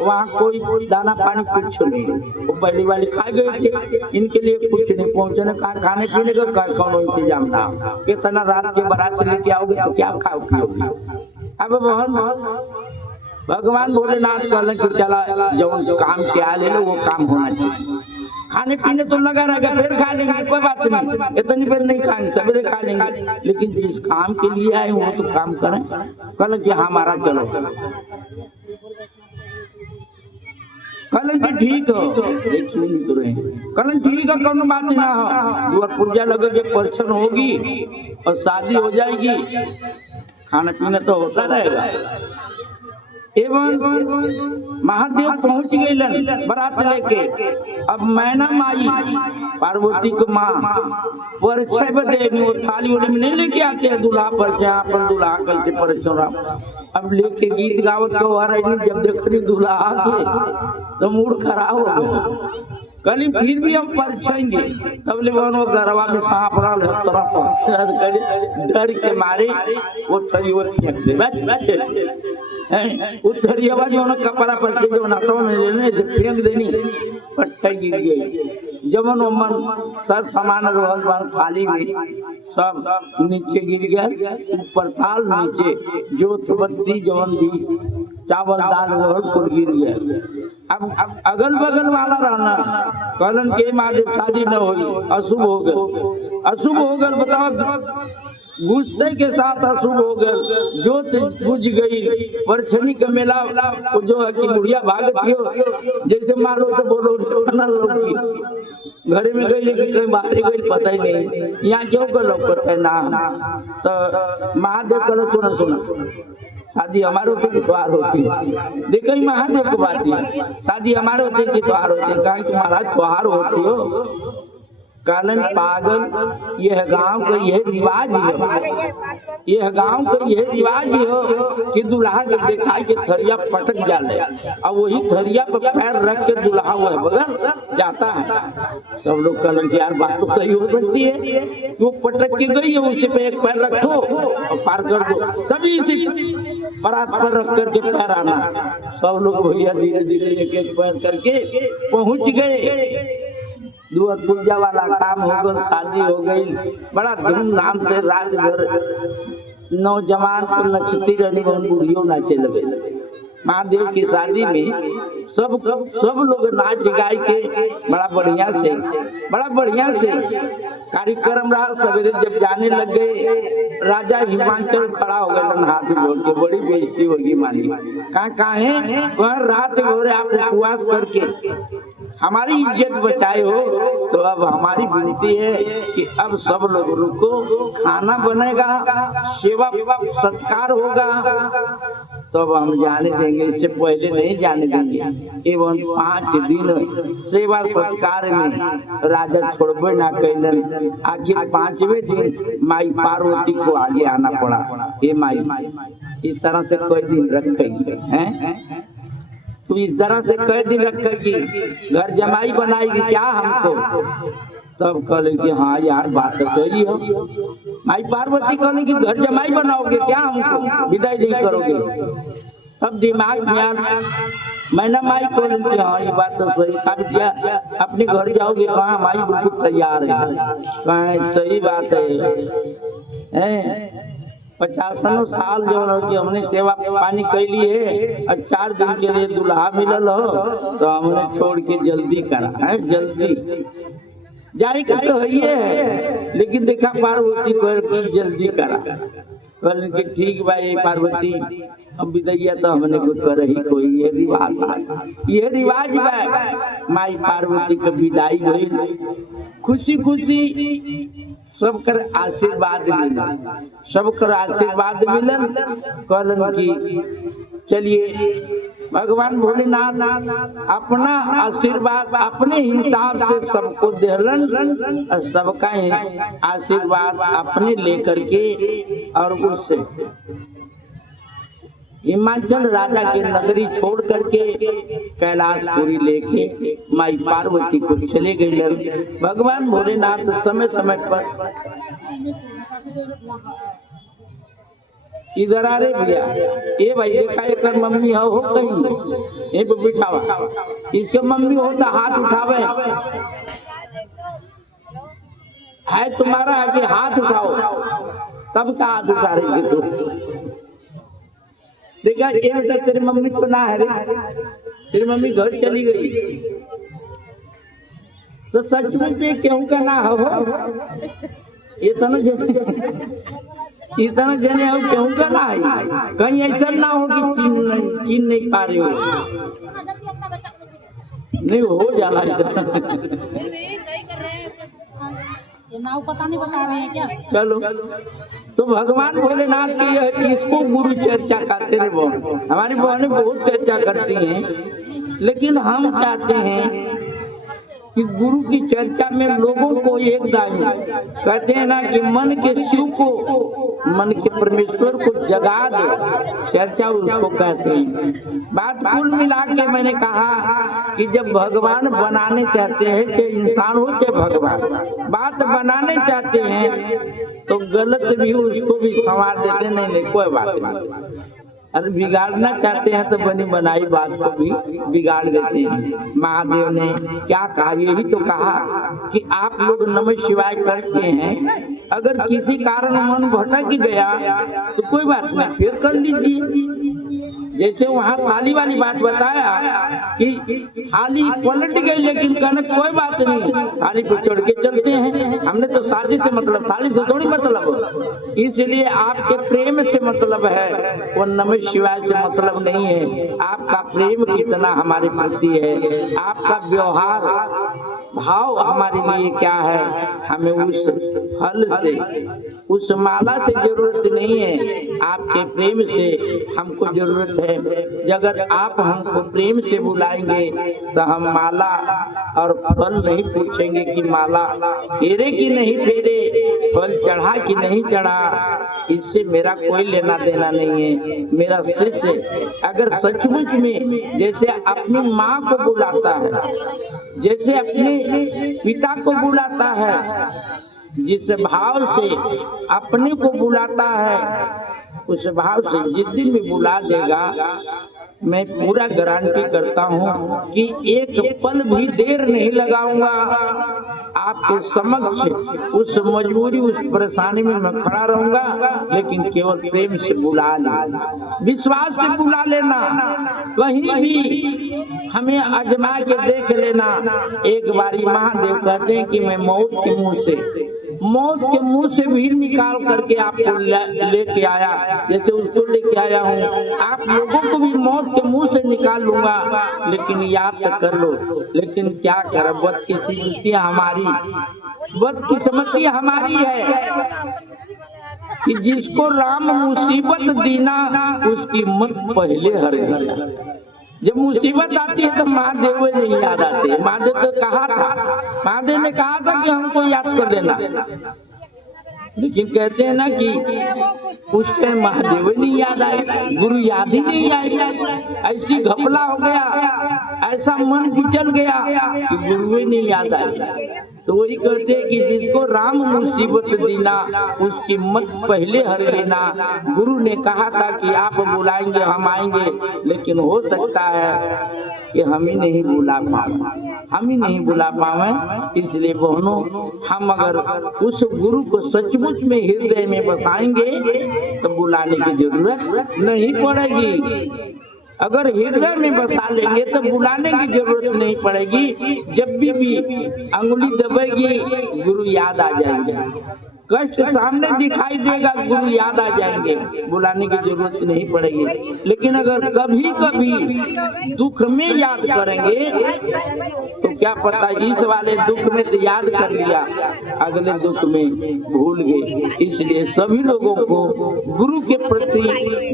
वहाँ कोई दाना पानी कुछ नहीं, वो पहली वाली खा गए थे, इनके लिए कुछ नहीं पहुँचने का, खाने पीने का कौन इंतजाम था। कितना रात के बारात लेके आओगे तो क्या खाओ पियोगे। अब भगवान भोलेनाथ कहले कि चला जो काम क्या ले लो वो काम होना चाहिए। खाने पीने तो लगा रहेगा, फिर खा लेंगे, कोई बात नहीं, इतनी फिर नहीं खाएंगे, सवेरे खा लेंगे, लेकिन जिस काम के लिए आए वो तो काम करें। कहले कि हमारा चलो, कहले कि ठीक हो, कहले ठीक है, कौन बात ना हो, दुआर पूजा लगे के परिचन होगी और शादी हो जाएगी, खाना पीना तो होता रहेगा। एवं महादेव पहुंच गए बारात लेके। अब मैना माई पार्वती को माँ पर 6 बजे वो थाली वाली में नहीं लेके आते हैं दूल्हा पर, अपन दूल्हा कैसे परचोरा। अब लेके गीत गावत को आ रही, जब देख रही दूल्हा आके तो मूड खराब हो गया। कल फिर भी हम परछेंगे, तब ले वो गरवा में सांप रहा तरह डर के मारे वो थरी वो फेंक दे, वो थरी आवाज जो कपड़ा पर के जो नातो में लेने से फेंक देनी, पट्टा गिर गई। जब वो मन सर सामान रहल थाली में सब नीचे गिर गया, ऊपर थाल नीचे जोत बत्ती जवन भी चावल दाल रोहल को गिर गया। अब अगल बगल वाला रहना कहलन के मारे शादी न हुई, अशुभ हो गए, अशुभ हो गए, बताओ घुसने के साथ अशुभ हो गए, जोत बुझ गई। परछनी का मेला जो है कि बुढ़िया भागती हो, जैसे मारो तो बोलो घरे में गई, लेकिन कहीं बाहर गई पता ही नहीं, यहाँ क्यों कर लोग पता है ना। तो महादेव कल सुना सुना शादी हमारे होते की त्योहार होती है, देखो महादेव को बात है, शादी हमारे होते की त्योहार होती है, कहा कि महाराज त्योहार होती हो। कालन पागल, यह गांव का यह रिवाज है, यह गांव का यह रिवाज हो कि दूल्हा के देखा के थरिया पटक जाले, और वही थरिया पर पैर रख के दूल्हा हुआ बगल जाता है। सब लोग कहलन कि यार बात तो सही हो सकती है, वो पटक के गई है, उसी पे एक पैर रखो और पार कर दो, सभी इसी परात पर रख करके पैर आना। सब लोग भैया धीरे धीरे एक एक पैर करके पहुंच गए। दुआ पूजा वाला काम हो गया, शादी हो गई, बड़ा धूमधाम से रात भर नौजवान तो नचती रहनी, बूढ़ियों नाचे लगे। महादेव की शादी में सब लोग नाच गाय के बड़ा बढ़िया से कार्यक्रम रहा। सवेरे जब जाने लग गए, राजा हिमांचल खड़ा हो गए हाथ जोड़ के, बड़ी बेइज्जती होगी मानी। कहाँ है वह रात भर आप उपवास करके हमारी इज्जत बचाए हो, तो अब हमारी विनती है कि अब सब लोग रुको, खाना बनेगा, सेवा सत्कार होगा, तो अब हम जाने देंगे, इससे पहले नहीं जाने देंगे। एवं 5 दिन सेवा सत्कार में राजा छोड़बे ना कैलन। आखिर 5वें दिन माई पार्वती को आगे आना पड़ा। ये माई इस तरह से कोई दिन रखेगी हैं, तो इस तरह से कई दिन रखेगी, घर जमाई बनाएगी क्या हमको। तब कहले कि हाँ यार बात तो सही हो। माई पार्वती कहले कि घर जमाई बनाओगे क्या हमको, विदाई नहीं करोगे। तब दिमाग में मैंने माई कहले कि हाँ ये बात तो सही, काट दिया अपने घर जाओगे, कहाँ माई बिल्कुल तैयार है, कहाँ सही बात है। 50 साल जो है कि हमने सेवा पानी कैली है, और 4 दिन के लिए दूल्हा मिलल हो, तो हमने छोड़ के जल्दी करा है, जल्दी जाए का तो है, लेकिन देखा पार्वती को जल्दी करा। कल के ठीक भाई पार्वती अब विदैया तो हमने को कर ही कोई, ये रिवाज बा। माई पार्वती का विदाई हुई, खुशी खुशी सबकर आशीर्वाद मिलन, सबकर आशीर्वाद मिलन। कहलन की चलिए भगवान भोलेनाथ अपना आशीर्वाद अपने हिसाब से सबको देलन, और सबका आशीर्वाद अपने लेकर के और उससे हिमाचल राजा के नगरी छोड़ करके कैलाशपुरी लेके माई पार्वती को चले गए। भगवान भोलेनाथ समय समय पर इधर आ रे भैया, ये भाई देखा एक मम्मी हो कहीं ये पे बिठावा, इसके मम्मी हो तो हाथ उठावे, है तुम्हारा आगे हाथ उठाओ, सबका हाथ उठा रही है तू। देखा ये बेटा तेरी मम्मी तो ना है रे, तेरी मम्मी घर चली गई, तो सच में पे क्यों का ना हो ये तो इतना जने हो क्यों का ना है, कहीं ऐसा ना हो कि चीन नहीं पा रहे हो, नहीं हो जाला पता नहीं बता रहे हैं क्या। चलो तो भगवान भोलेनाथ की इसको गुरु चर्चा करते रहे, वो हमारी बहनें बहुत चर्चा करती हैं, लेकिन हम चाहते हैं कि गुरु की चर्चा में लोगों को एक दाई कहते हैं ना कि मन के शिव को, मन के परमेश्वर को जगा दो, चर्चा उसको कहते हैं। बात कुल मिला के मैंने कहा कि जब भगवान बनाने चाहते हैं, चाहे इंसान हो चाहे भगवान, बात बनाने चाहते हैं तो गलत भी उसको भी संवार देते, नहीं कोई बात नहीं, अरे बिगाड़ना चाहते हैं तो बनी बनाई बात को भी बिगाड़ देते हैं। महादेव ने क्या कहा, यही तो कहा कि आप लोग नमः शिवाय करते हैं, अगर किसी कारण मन भटक गया तो कोई बात नहीं, फिर कर लीजिए। जैसे वहाँ थाली वाली बात बताया कि थाली पलट गई, लेकिन कहना कोई बात नहीं, थाली को चढ़ के चलते हैं, हमने तो शादी से मतलब, थाली से थोड़ी मतलब, इसलिए आपके प्रेम से मतलब है, वो नमः शिवाय से मतलब नहीं है। आपका प्रेम कितना हमारे प्रति है, आपका व्यवहार भाव हमारे लिए क्या है, हमें उस फल से, उस माला से जरूरत नहीं है, आपके प्रेम से हमको जरूरत है। अगर आप हमको प्रेम से बुलाएंगे तो हम माला और फल नहीं पूछेंगे कि माला फेरे कि नहीं फेरे, फल चढ़ा कि नहीं चढ़ा, इससे मेरा कोई लेना देना नहीं है। मेरा शिष्य अगर सचमुच में जैसे अपनी माँ को बुलाता है, जैसे अपने पिता को बुलाता है, जिस भाव से अपने को बुलाता है, उस भाव से जिस दिन भी बुला देगा, मैं पूरा गारंटी करता हूँ कि एक पल भी देर नहीं लगाऊंगा, आपके समक्ष उस मजबूरी, उस परेशानी में मैं खड़ा रहूंगा, लेकिन केवल प्रेम से बुला लेना, विश्वास से बुला लेना, कहीं भी हमें आजमा के देख लेना। एक बारी महादेव कहते हैं कि मैं मौत के मुंह से भी निकाल करके आपको लेके आया, जैसे उसको लेके आया हूँ, आप लोगों को भी मौत के मुंह से निकाल लूंगा, लेकिन याद तो कर लो। लेकिन क्या कर, बदकिस्मती हमारी है कि जिसको राम मुसीबत दीना, उसकी मत पहले हर गया। जब मुसीबत आती है तो महादेव नहीं याद आते। महादेव तो कहा था, महादेव ने कहा था कि हमको याद कर लेना, लेकिन कहते हैं ना कि उस टाइम महादेव नहीं याद आए, गुरु याद ही नहीं आए, ऐसी घपला हो गया, ऐसा मन पिचल गया कि गुरु ही नहीं याद आए। तो वही कहते हैं कि जिसको राम मुसीबत दीना, उसकी मत पहले हर लेना। गुरु ने कहा था कि आप बुलाएंगे हम आएंगे, लेकिन हो सकता है कि हम ही नहीं बुला पावे। इसलिए बहनों, हम अगर उस गुरु को सचमुच में हृदय में बसाएंगे तो बुलाने की जरूरत नहीं पड़ेगी। अगर हृदय में बसा लेंगे तो बुलाने की जरूरत नहीं पड़ेगी। जब भी अंगुली दबेगी, गुरु याद आ जाएंगे, कष्ट सामने दिखाई देगा, गुरु याद आ जाएंगे, बुलाने की जरूरत नहीं पड़ेगी। लेकिन अगर कभी कभी दुख में याद करेंगे तो क्या पता इस वाले दुख में तो याद कर लिया, अगले दुख में भूल गए। इसलिए सभी लोगों को गुरु के प्रति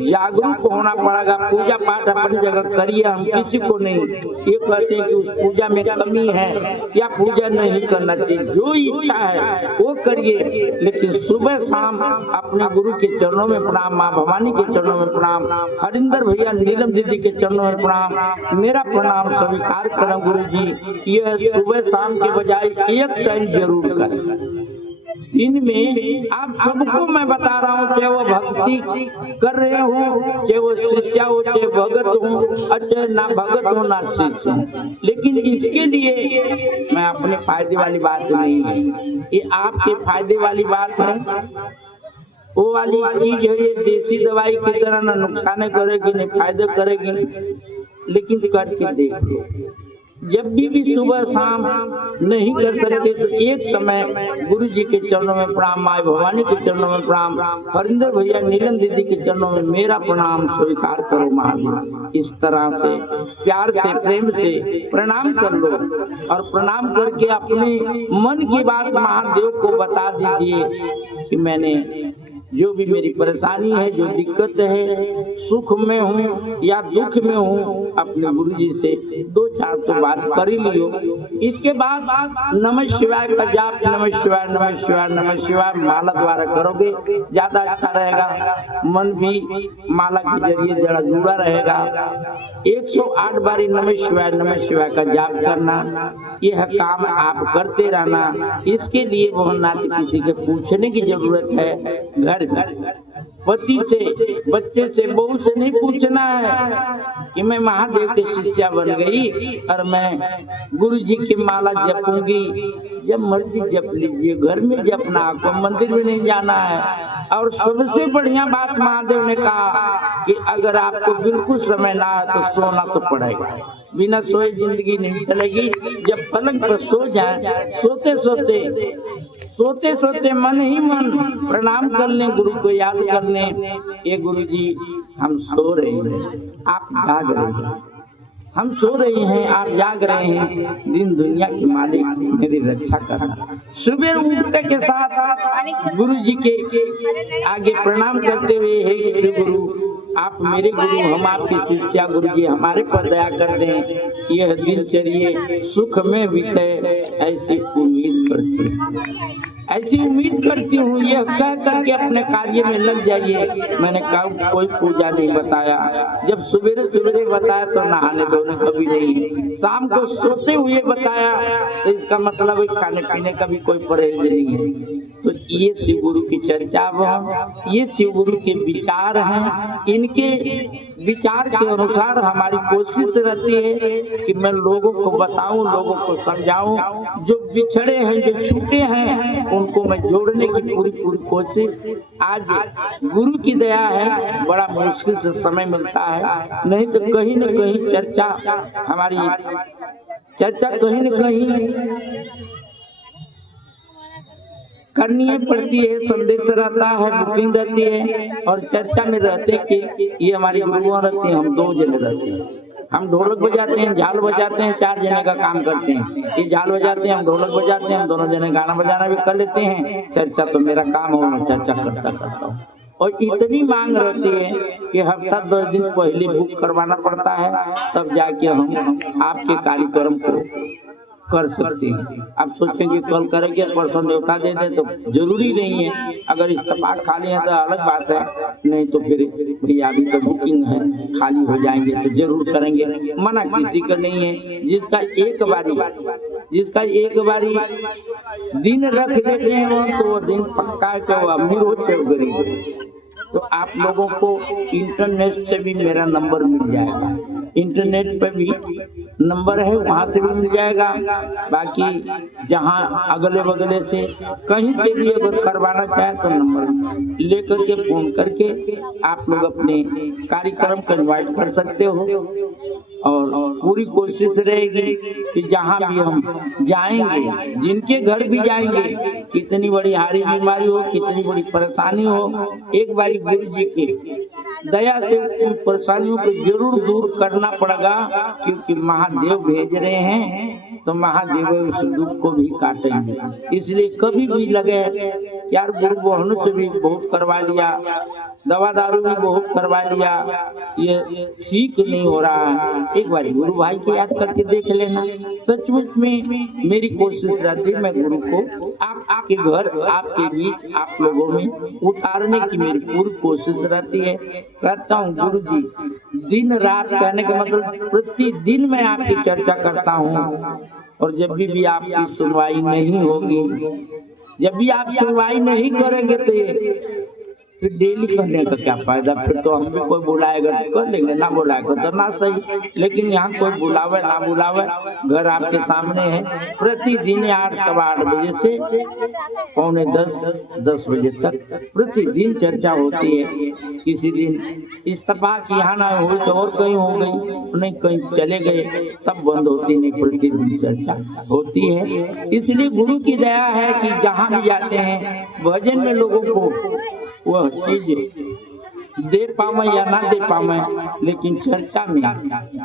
जागरूक होना पड़ेगा। पूजा पाठ अपनी जगह करिए, हम किसी को नहीं ये कहते हैं कि उस पूजा में कमी है या पूजा नहीं करना चाहिए, जो इच्छा है वो करिए, लेकिन सुबह शाम अपने गुरु के चरणों में प्रणाम, माँ भवानी के चरणों में प्रणाम, हरिंदर भैया नीलम दीदी के चरणों में प्रणाम, मेरा प्रणाम स्वीकार करें गुरु जी। यह सुबह शाम के बजाय एक टाइम जरूर करें। दिन में आप सबको मैं बता रहा हूँ, चाहे वो भक्ति कर रहे हो, चाहे वो शिष्या हो, चाहे भगत हो, और चाहे ना भगत हो ना शिष्य हो, लेकिन इसके लिए मैं अपने फायदे वाली बात नहीं है, ये आपके फायदे वाली बात है। वो वाली चीज है, ये देसी दवाई की तरह ना नुकसान करेगी न फायदा करेगी, लेकिन करके देख लो। जब भी सुबह शाम नहीं कर सकते तो एक समय गुरु जी के चरणों में प्रणाम, माँ भवानी के चरणों में प्रणाम, हरिंदर भैया नीलम दीदी के चरणों में मेरा प्रणाम स्वीकार करो महादेव। इस तरह से प्यार से प्रेम से प्रणाम कर लो, और प्रणाम करके अपने मन की बात महादेव को बता दीजिए कि मैंने जो भी मेरी परेशानी है, जो दिक्कत है, सुख में हूँ या दुख में हूँ, अपने गुरु जी से 2-4 तो बात कर ही लियो। इसके बाद नमः शिवाय का जाप, नमः शिवाय नमः शिवाय नमः शिवाय माला द्वारा करोगे ज्यादा अच्छा रहेगा। मन भी माला के जरिए जरा जुड़ा रहेगा। 108 बारी नमः शिवाय का जाप करना, यह काम आप करते रहना। इसके लिए भोलेनाथ किसी के पूछने की जरूरत है। घर पति से, बच्चे से, बहू से नहीं पूछना है कि मैं महादेव के शिष्या बन गई और मैं गुरु जी की माला जपूंगी। जब मर्जी जप लीजिए, घर में जपना, आपको मंदिर में नहीं जाना है। और सबसे बढ़िया बात महादेव ने कहा कि अगर आपको बिल्कुल समय ना है तो सोना तो पड़ेगा, बिना सोए जिंदगी नहीं चलेगी। जब पलंग पर सो जाए, सोते सोते मन ही मन प्रणाम कर लें, गुरु को याद कर लें, ये गुरु जी हम सो रहे हैं, आप जाग रहे हैं, हम सो रहे हैं, आप जाग रहे हैं, दिन दुनिया के मालिक मेरी रक्षा करना। सुबह उठने के साथ गुरु जी के आगे प्रणाम करते हुए, हे श्री गुरु, आप मेरे गुरु, हम आपके शिष्या, गुरु जी हमारे पर दया कर दें, यह दिनचर्या सुख में बीते, ऐसी उम्मीद करती हूँ। यह कह करके अपने कार्य में लग जाइए। मैंने कहा कोई पूजा नहीं बताया, जब सवेरे बताया तो नहाने धोने कभी नहीं है, शाम को सोते हुए बताया तो इसका मतलब खाने पीने का भी कोई परहेज नहीं है। तो ये शिव गुरु की चर्चा है, ये शिव गुरु के विचार हैं। इनके विचार के अनुसार हमारी कोशिश रहती है कि मैं लोगों को बताऊं, लोगों को समझाऊं, जो बिछड़े हैं, जो छूटे हैं, उनको मैं जोड़ने की पूरी कोशिश। आज गुरु की दया है, बड़ा मुश्किल से समय मिलता है, नहीं तो कहीं न कहीं हमारी चर्चा कहीं न कहीं करनी पड़ती है। संदेश रहता है, बुकिंग रहती है, और चर्चा में रहते कि ये हमारी गुरुआं रहती हैं, हम 2 जने रहते हैं। हम ढोलक बजाते हैं, झाल बजाते हैं, 4 जने का काम करते हैं। ये झाल बजाते हैं, हम ढोलक बजाते हैं, हम दोनों जने गाना बजाना भी कर लेते हैं। चर्चा तो मेरा काम हो, मैं चर्चा करता हूँ। और इतनी मांग रहती है कि हफ्ता 10 दिन पहले बुक करवाना पड़ता है, तब जाके हम आपके कार्यक्रम को कर सकते हैं। आप सोचेंगे कल करेंगे, परसों न्योता दे दे, तो जरूरी नहीं है। अगर इस्तेफाक खाली है तो अलग बात है, नहीं तो फिर भैया अभी तो बुकिंग है, खाली हो जाएंगे तो जरूर करेंगे, मना किसी का नहीं है। जिसका एक बारी दिन रख देते हैं वो दिन पक्का है, चाहे अमीर हो चाहे गरीब हो। तो आप लोगों को इंटरनेट से भी मेरा नंबर मिल जाएगा, इंटरनेट पे भी नंबर है, वहाँ से भी मिल जाएगा। बाकी जहाँ अगले बगले से कहीं से भी अगर करवाना चाहें तो नंबर लेकर के फोन करके आप लोग अपने कार्यक्रम को इनवाइट कर सकते हो। और पूरी कोशिश रहेगी कि जहाँ भी हम जाएंगे, जिनके घर भी जाएंगे, कितनी बड़ी हारी बीमारी हो, कितनी बड़ी परेशानी हो, एक बारी गुरु जी की दया से उन परेशानियों को जरूर दूर करना पड़ेगा, क्योंकि महादेव भेज रहे हैं तो महादेव उस दुख को भी काटेंगे। इसलिए कभी भी लगे यार गुरु बहनों से भी बहुत करवा लिया, दवा दारू भी बहुत करवा लिया, ये ठीक नहीं हो रहा है, एक बार गुरु भाई को याद करके देख लेना। सचमुच में मेरी कोशिश रहती है, मैं गुरु को आपके घर, आपके बीच, आप लोगों में उतारने की मेरी पूरी कोशिश रहती है। कहता हूँ गुरु जी, दिन रात, कहने का मतलब प्रतिदिन मैं आपकी चर्चा करता हूँ, और जब भी आपकी सुनवाई नहीं होगी जब भी आप सुनवाई नहीं करेंगे तो ये फिर डेली करने का क्या फायदा। फिर तो हम भी कोई बुलाएगा तो कर लेंगे, ना बुलाएगा तो ना सही। लेकिन यहाँ कोई बुलावे ना बुलावे, घर आपके सामने है। प्रतिदिन 8 सवा 8 बजे से पौने 10 बजे तक प्रतिदिन चर्चा होती है। किसी दिन इस्तीफा यहाँ ना हुई तो और कहीं हो गई, नहीं कहीं चले गए तब बंद होती नहीं, प्रतिदिन चर्चा होती है। इसलिए गुरु की दया है कि जहाँ भी जाते हैं भजन में लोगों को वह चीज दे पावे या ना दे पावे, लेकिन चर्चा में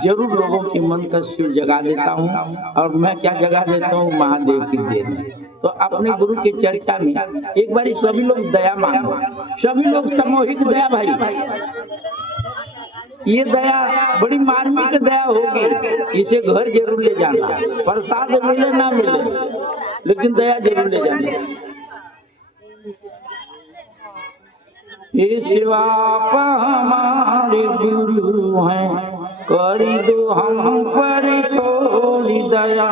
जरूर लोगों के मन का शिव जगा देता हूँ। और मैं क्या जगा देता हूँ, महादेव की देन। तो अपने गुरु के चर्चा में एक बार सभी लोग दया मांगो, सभी लोग सामूहिक दया। भाई ये दया बड़ी मार्मिक दया होगी, इसे घर जरूर ले जाना। प्रसाद मिले ना मिले, लेकिन दया जरूर ले जाना। हे शिवा हमारे गुरु हैं, कर दो हम पर थोड़ी दया।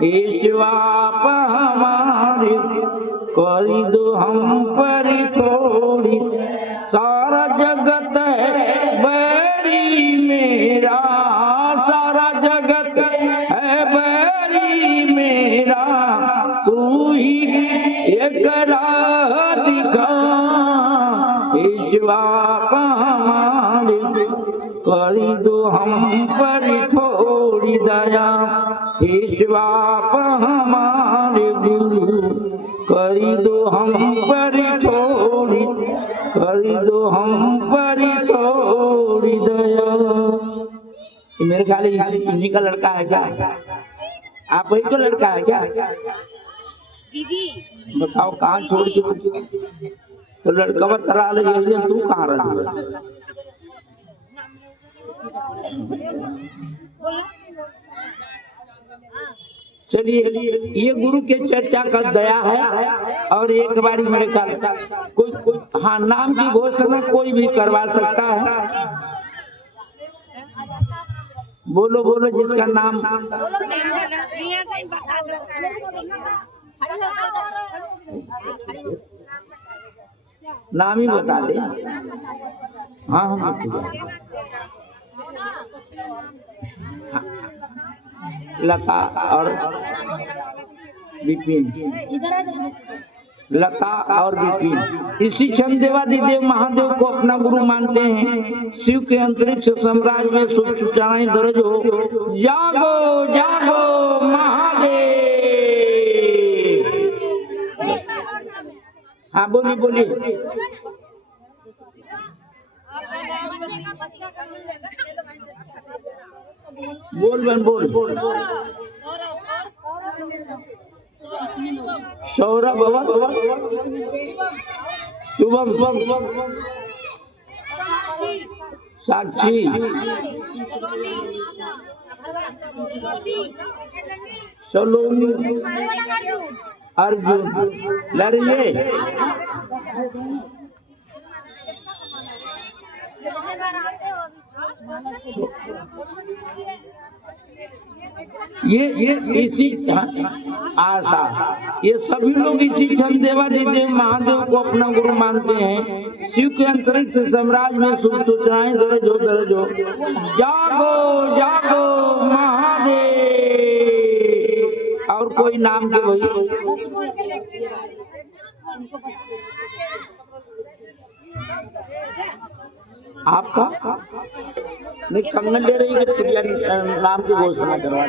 हे शिवा हमारे कर दो हम पर थोड़ी। सारा जगत है बैरी मेरा, सारा जगत है बैरी मेरा, तू ही एक राह दिखा। शिवा हमारे कर दो हम पर थोड़ी दया। हे शिवा हमारे गुरु कर दो हम पर थोड़ी, कर दो हम पर थोड़ी दया। मेरे ख्याल इन्हीं का लड़का है क्या? आप वही का लड़का है क्या? दीदी बताओ कहाँ छोड़ के तो लड़का बता रहा, तू कहाँ रहा? चलिए, ये गुरु के चर्चा का दया है। और एक बारी मेरे ख्याल कोई हाँ नाम की घोषणा कोई भी करवा सकता है। बोलो बोलो जिसका नाम। नाम ही बता दे। हाँ हम लता और विपिन, लता और विपिन इसी चंदेवादी देव महादेव को अपना गुरु मानते हैं। शिव के अंतरिक्ष साम्राज्य में सुख सूचनाएं दर्ज हो। जागो जागो महादेव। हाँ बोलिए बोलिए। बोल बन बोल। सौरभ शुभम साक्षी सलोनी अर्जुन लड़िए। ये इसी आशा, ये सभी लोग इसी चंदेवादी देव महादेव को अपना गुरु मानते हैं। शिव के अंतरिक्ष साम्राज्य में शुभ सूचनाएं दर्ज हो। जागो जागो महादेव। और कोई नाम के वही आपका नहीं कंगन दे रही है, नाम की घोषणा करवा।